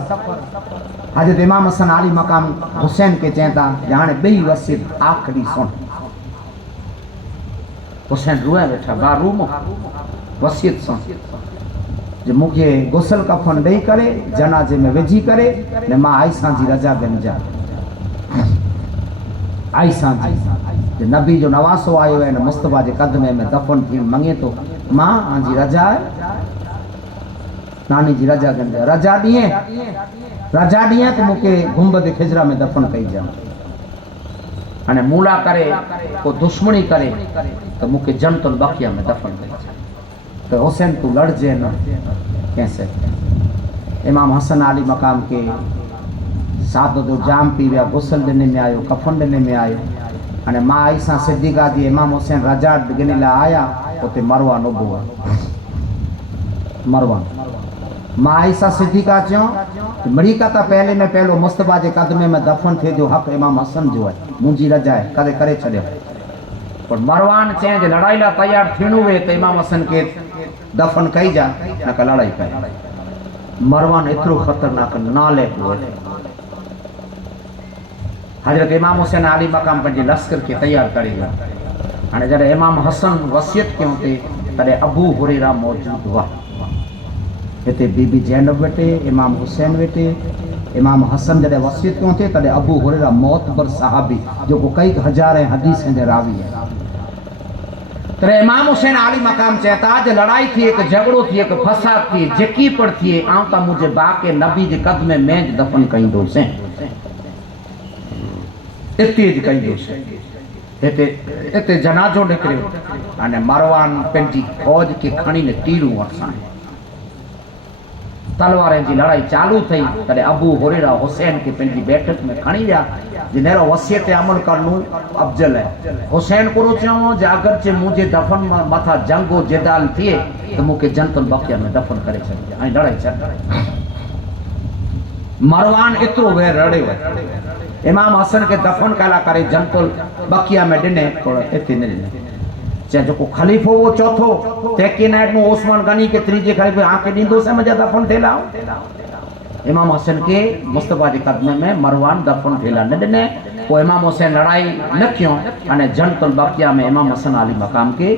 हज़रत इमाम हसन आली मकाम हुसैन के चेता हाणे बई वसियत आखिरी सुन हुसैन रुए बैठा बारूम वसियत सुन जो मुझे गुसल कफन दई करे जनाजे में विझी करे ने मां आयसा जी रजा गंजा आयसा जी नबी जो नवासो आयो है मुस्तफा के कदमे में दफन थी मंगे तो मां आजी रजा नानी जी रजा गंजा रजा दिए तो मुके गुंबद खिजरा में दफन कई जा अने मूला करे को दुश्मनी करे तो मुके जन्नतुल बकिया में दफन कई जा तो हुसैन तू लड़जे न कैसे इमाम हसन आली मकाम के सादो जो जाम पी विया गुसल दिने में आयो कफन दिने में आयो अने मां आयसा सिद्दीका जी इमाम हुसैन रजा गिने ला आया उते मरवान उबो मरवान मां आयसा सिद्दीका चो मरीका ता पहले में पहलो मुस्तफा के कदमे में दफन थे जो हक इमाम हसन जो है मुंजी रजा है कदे करे छड़े पर मरवान चे जे लड़ाई ला तैयार थिणो वे त इमाम हसन के दफन कई जा न का लड़ाई कई मरवान इतरो खतरनाक नाले हुए हजरत इमाम हुसैन आली मकाम पंजे लश्कर के तैयार करेगा हाणे जरे इमाम हसन वसियत क्यों थे तडे अबू हुरैरा मौजूद हुआ इते बीबी जैनब वेठे इमाम हुसैन वेठे इमाम हसन जरे वसियत क्यों थे तडे अबू हुरैरा मोतबर सहाबी जो को कई हजार हदीस जे रावी है तरे इमाम हुसैन आली मकाम चेता जे लड़ाई थी एक झगड़ो थी एक फसाद थी जेकी पर थी आऊं ता मुझे बाके नबी जे कदमे में दफन कईंदो से इतेज कईंदो से इते जनाजो निकरियो अने मरवान पंहिंजी फौज के खणी ने तीरूं वरसाए तलवारें जी लड़ाई चालू थी तॾहिं अबू हुरैरा हुसैन के पंहिंजी बैठक में खणी विया जिनेरो वसियत अमल करनो अफजल है हुसैन को चयो जे अगरचे मुझे दफन मथा जंगो जिदाल थिए तो मुके जन्नतुल बकिया में दफन करे छॾिजे ऐं लड़ाई छॾ मरवान एतिरो वेर रड़े वयो। इमाम हसन के दफन काला करे जनतुल बकिया में ॾिने पर इते न ॾिने। चाहे जो खलीफो वो चौथो तंहिंखे नाइट में ओस्मान गनी के त्रीजे खलीफे आके ॾींदोसीं मुंहिंजा दफन थियला। इमाम हुसैन के मुस्तफा के कदम में मरवान दफन थियला न ॾिने। पोइ इमाम हुसैन लड़ाई न कयूं अने जनतुल बकिया में इमाम हसन अली मकाम के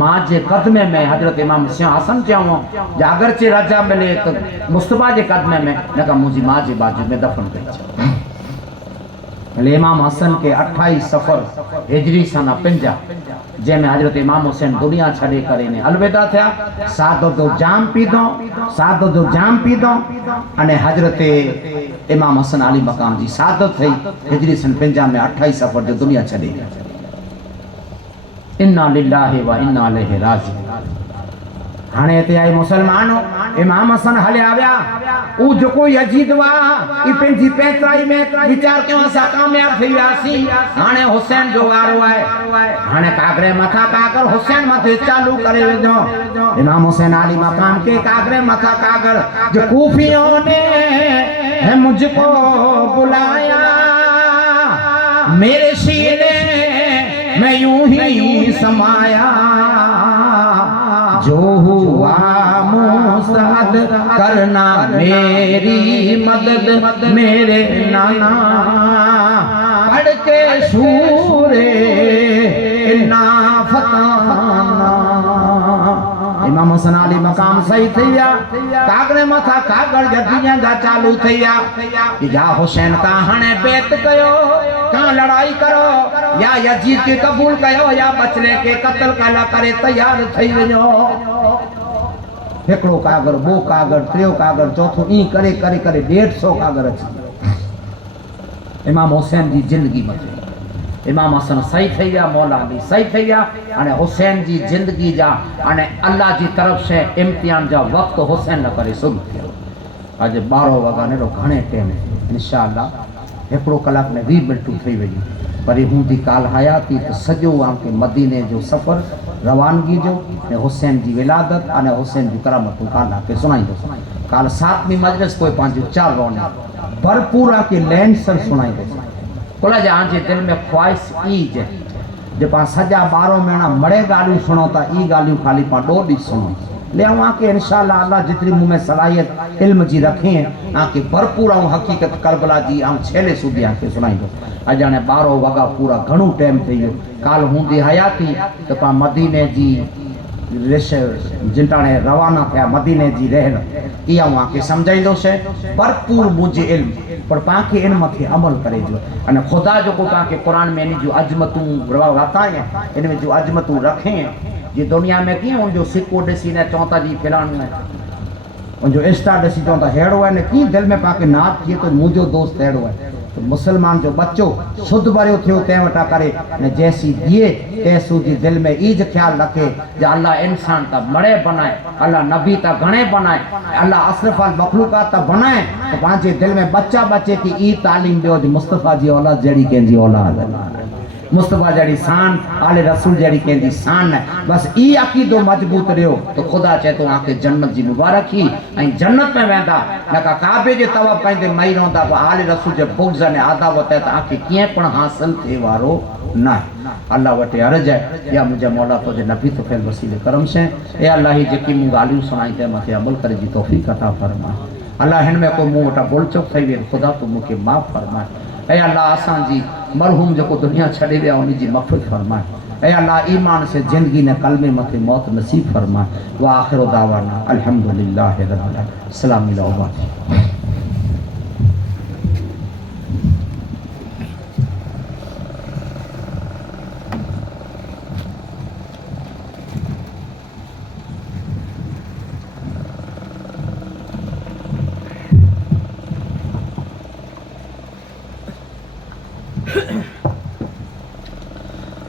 मां जे कदमे में हजरत इमाम हसन चयूं अगरचे राजा मिले तो मुस्तफा के कदमे में न का मुंहिंजी मां जे बाजू में दफन कई। इमाम हसन के 28 सफ़र हिजरी सना 50 जंहिंमें हजरत इमाम हुसैन दुनिया छॾे करे ने अलविदा थिया। सादो जो जाम पीदो अने हजरत इमाम हसन अली मकाम जी सादत थई हिजरी सन 50 में 28 सफ़र जो दुनिया छॾे। इन्ना लिल्लाहि व इन्ना इलैहि राजिऊन। हाणे हिते आई मुसलमानो इमाम हसन हलिया विया उ जेको यजीद वा ई पंहिंजी पैतराई में वीचार कयो असां कामयाब थी वियासीं। हाणे हुसैन जो वारो आहे। हाणे कागरे मथा कागर हुसैन मथे चालू करे विधो। इमाम हुसैन अली मकाम के कागरे मथा कागर जो कूफियों ने है मुझको बुलाया मेरे सीने में यूं ही समाया जो हुआ मुसाद करना मेरी मदद मेरे नाना पढ़ के सूरे इन्ना फताना। इमाम हसन अली मकाम सही थी विया। कागरे मथा कागड़ जदियां जा चालू थी विया कि या हुसैन का हाणे बेत कयो का लड़ाई करो या यजीद के कबूल कयो या बचले के कत्ल काला करे तैयार थी वञो। हिकिड़ो कागर बो कागर टियों कागर चौथो ई करे करे करे 150 कागर अची इमाम हुसैन जी जिंदगी बचे। इमाम हसन सही थी विया मौला अली सही थी विया। हाणे हुसैन जी जिंदगी जा हाणे अल्लाह जी तरफ से इम्तिहान जा वक्त हुसैन न करे शुरू थियो। अॼु 12 वॻा नेड़ो घणे टाइम इंशाअल्लाह 1 कलाक में 20 मिनटूं थी वई पर हूंदी काल हयाती तो सॼो आंके मदीने जो सफ़र रवानगी जो ऐं हुसैन जी विलादत अने हुसैन जी करामतूं काल आके सुनाईंदुसि। काल 7वीं मजलिस कोई पंहिंजो 4 रौनक भरपूर आके लैंड सर सुनाईंदुसि। कोला जे आंजे दिल में ख्वाहिश ई जे पाण सॼा 12 महीना मड़े ॻाल्हियूं सुनो था ई ॻाल्हियूं ख़ाली पाण 2 ॾींहं सुनो ले आके इंशाअल्लाह अल्लाह जितनी मुँह में सलाहियत इल्म जी रखे आके भरपूर हकीकत करबला जी छेले सूदी आके सुनाईंदो। अॼु हाणे 12 वॻा पूरा घणो टाइम थी वियो। काल हूंदी हयाती तो पाण मदीने जी जिंटाणे रवाना थिया मदीने जी रहन इहा आके सम्झाईंदोसीं भरपूर मुंहिंजे इल्म पर पाके इन मथे अमल करे जो अने खुदा जो को पाके कुरान में इन जो अजमतूं बताए इन में जो अजमतूं रखें जी दुनिया में कीअं उनजो सिक्को ॾिसी न चवनि था जी फिलाणो है उनजो इंस्टा ॾिसी चवनि था अहिड़ो आहे न कीअं दिलि में पाके नात थिए तो मुंहिंजो दोस्त अहिड़ो आहे तो मुसलमान जो बच्चो शुद्ध भरियो थियो तंहिं वटां करे न जैसी दिए तैसू जी दिल में ईज ख्याल रखे जो अल्लाह इंसान त मड़े बनाए अल्लाह नबी त घणे बनाए अल्लाह अशरफुल मखलूकात त बनाए तो पंहिंजे दिल में बच्चा बचे की ई तालीम ॾियो जो मुस्तफ़ा जी औलाद जहिड़ी कंहिंजी औलाद मुस्तफा जड़ी शान आले रसूल जड़ी कहंदी शान है बस ई अकीदो मजबूत रहो तो खुदा चाहे तो आके जन्नत जी मुबारकी ऐं जन्नत में वेंदा न का काबे जे तवा पाइंदे मई रहंदा आले रसूल जे बुग़्ज़ ने आदावत है आके किए पण हासिल थे वारो ना अल्लाह वटे अर्ज है या मुझे मौला तो जे नबी तो फैल वसीले करम से ए अल्लाह ही जेकी मु गालियूं सुनाई ते मथे अमल करे जी तौफीक अता फरमा अल्लाह हिन में को मु वटा बोल चुक थई वे खुदा तो मुके माफ फरमा ऐ अल्लाह असां जी मरहूम जो दुनिया छॾे विया उन जी मग़फ़िरत फरमाए ऐ अल्लाह ईमान से जिंदगी ने कलमे मथे मौत नसीब फरमाए व आखिर दावाना अल्हम्दुलिल्लाह रब्बिल आलमीन सलाम अलैकुम।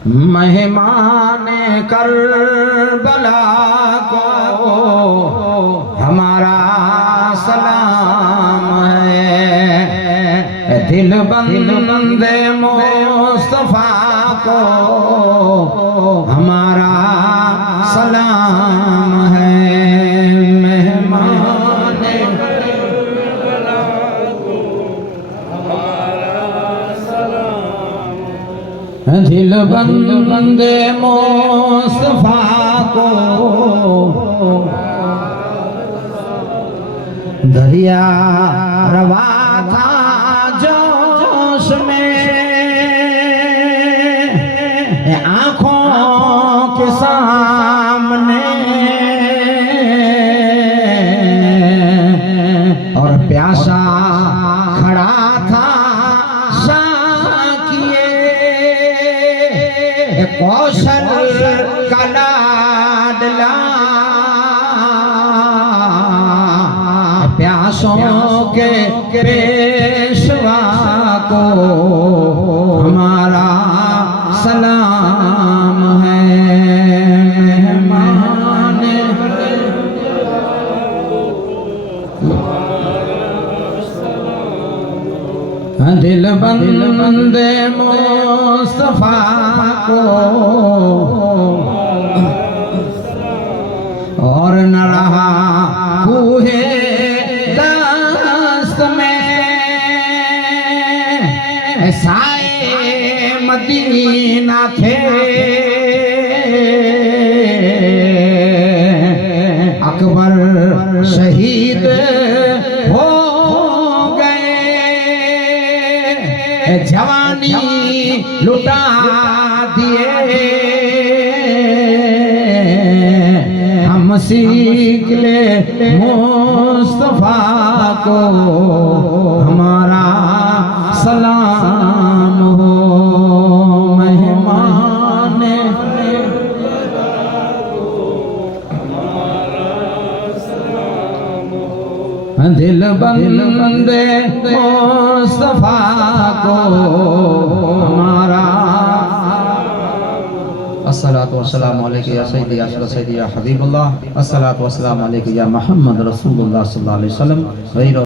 मेहमान करबला को हमारा सलाम है दिल बंदे मुस्तफा को हमारा सलाम है मेहमान करबला को दिल बंदे मुस्तफा को दरिया रवा था जोश में, आंखों के सामने और प्यासा खड़ा था शाकिए कौशल का लाडला, प्यासों के पेशवा को हमारा सलाम है। मेहमान दिल बंदे मुस्तफा को और न रहा कूहे दस्त में, साए मदीना थे अकबर शहीद हो गए, जवानी लुटा दिए हम सीख ले मुस्तफा को हमारा सलाम हो। मेहमान दिल बंदे मुस्तफा को हमारा अस्सलातु वस्सलामु अलैका या सय्यदी या अशरफ सय्यदी या हबीबुल्लाह, अस्सलातु वस्सलामु अलैका या मुहम्मद रसूलुल्लाह सल्लल्लाहु अलैहि वसल्लम।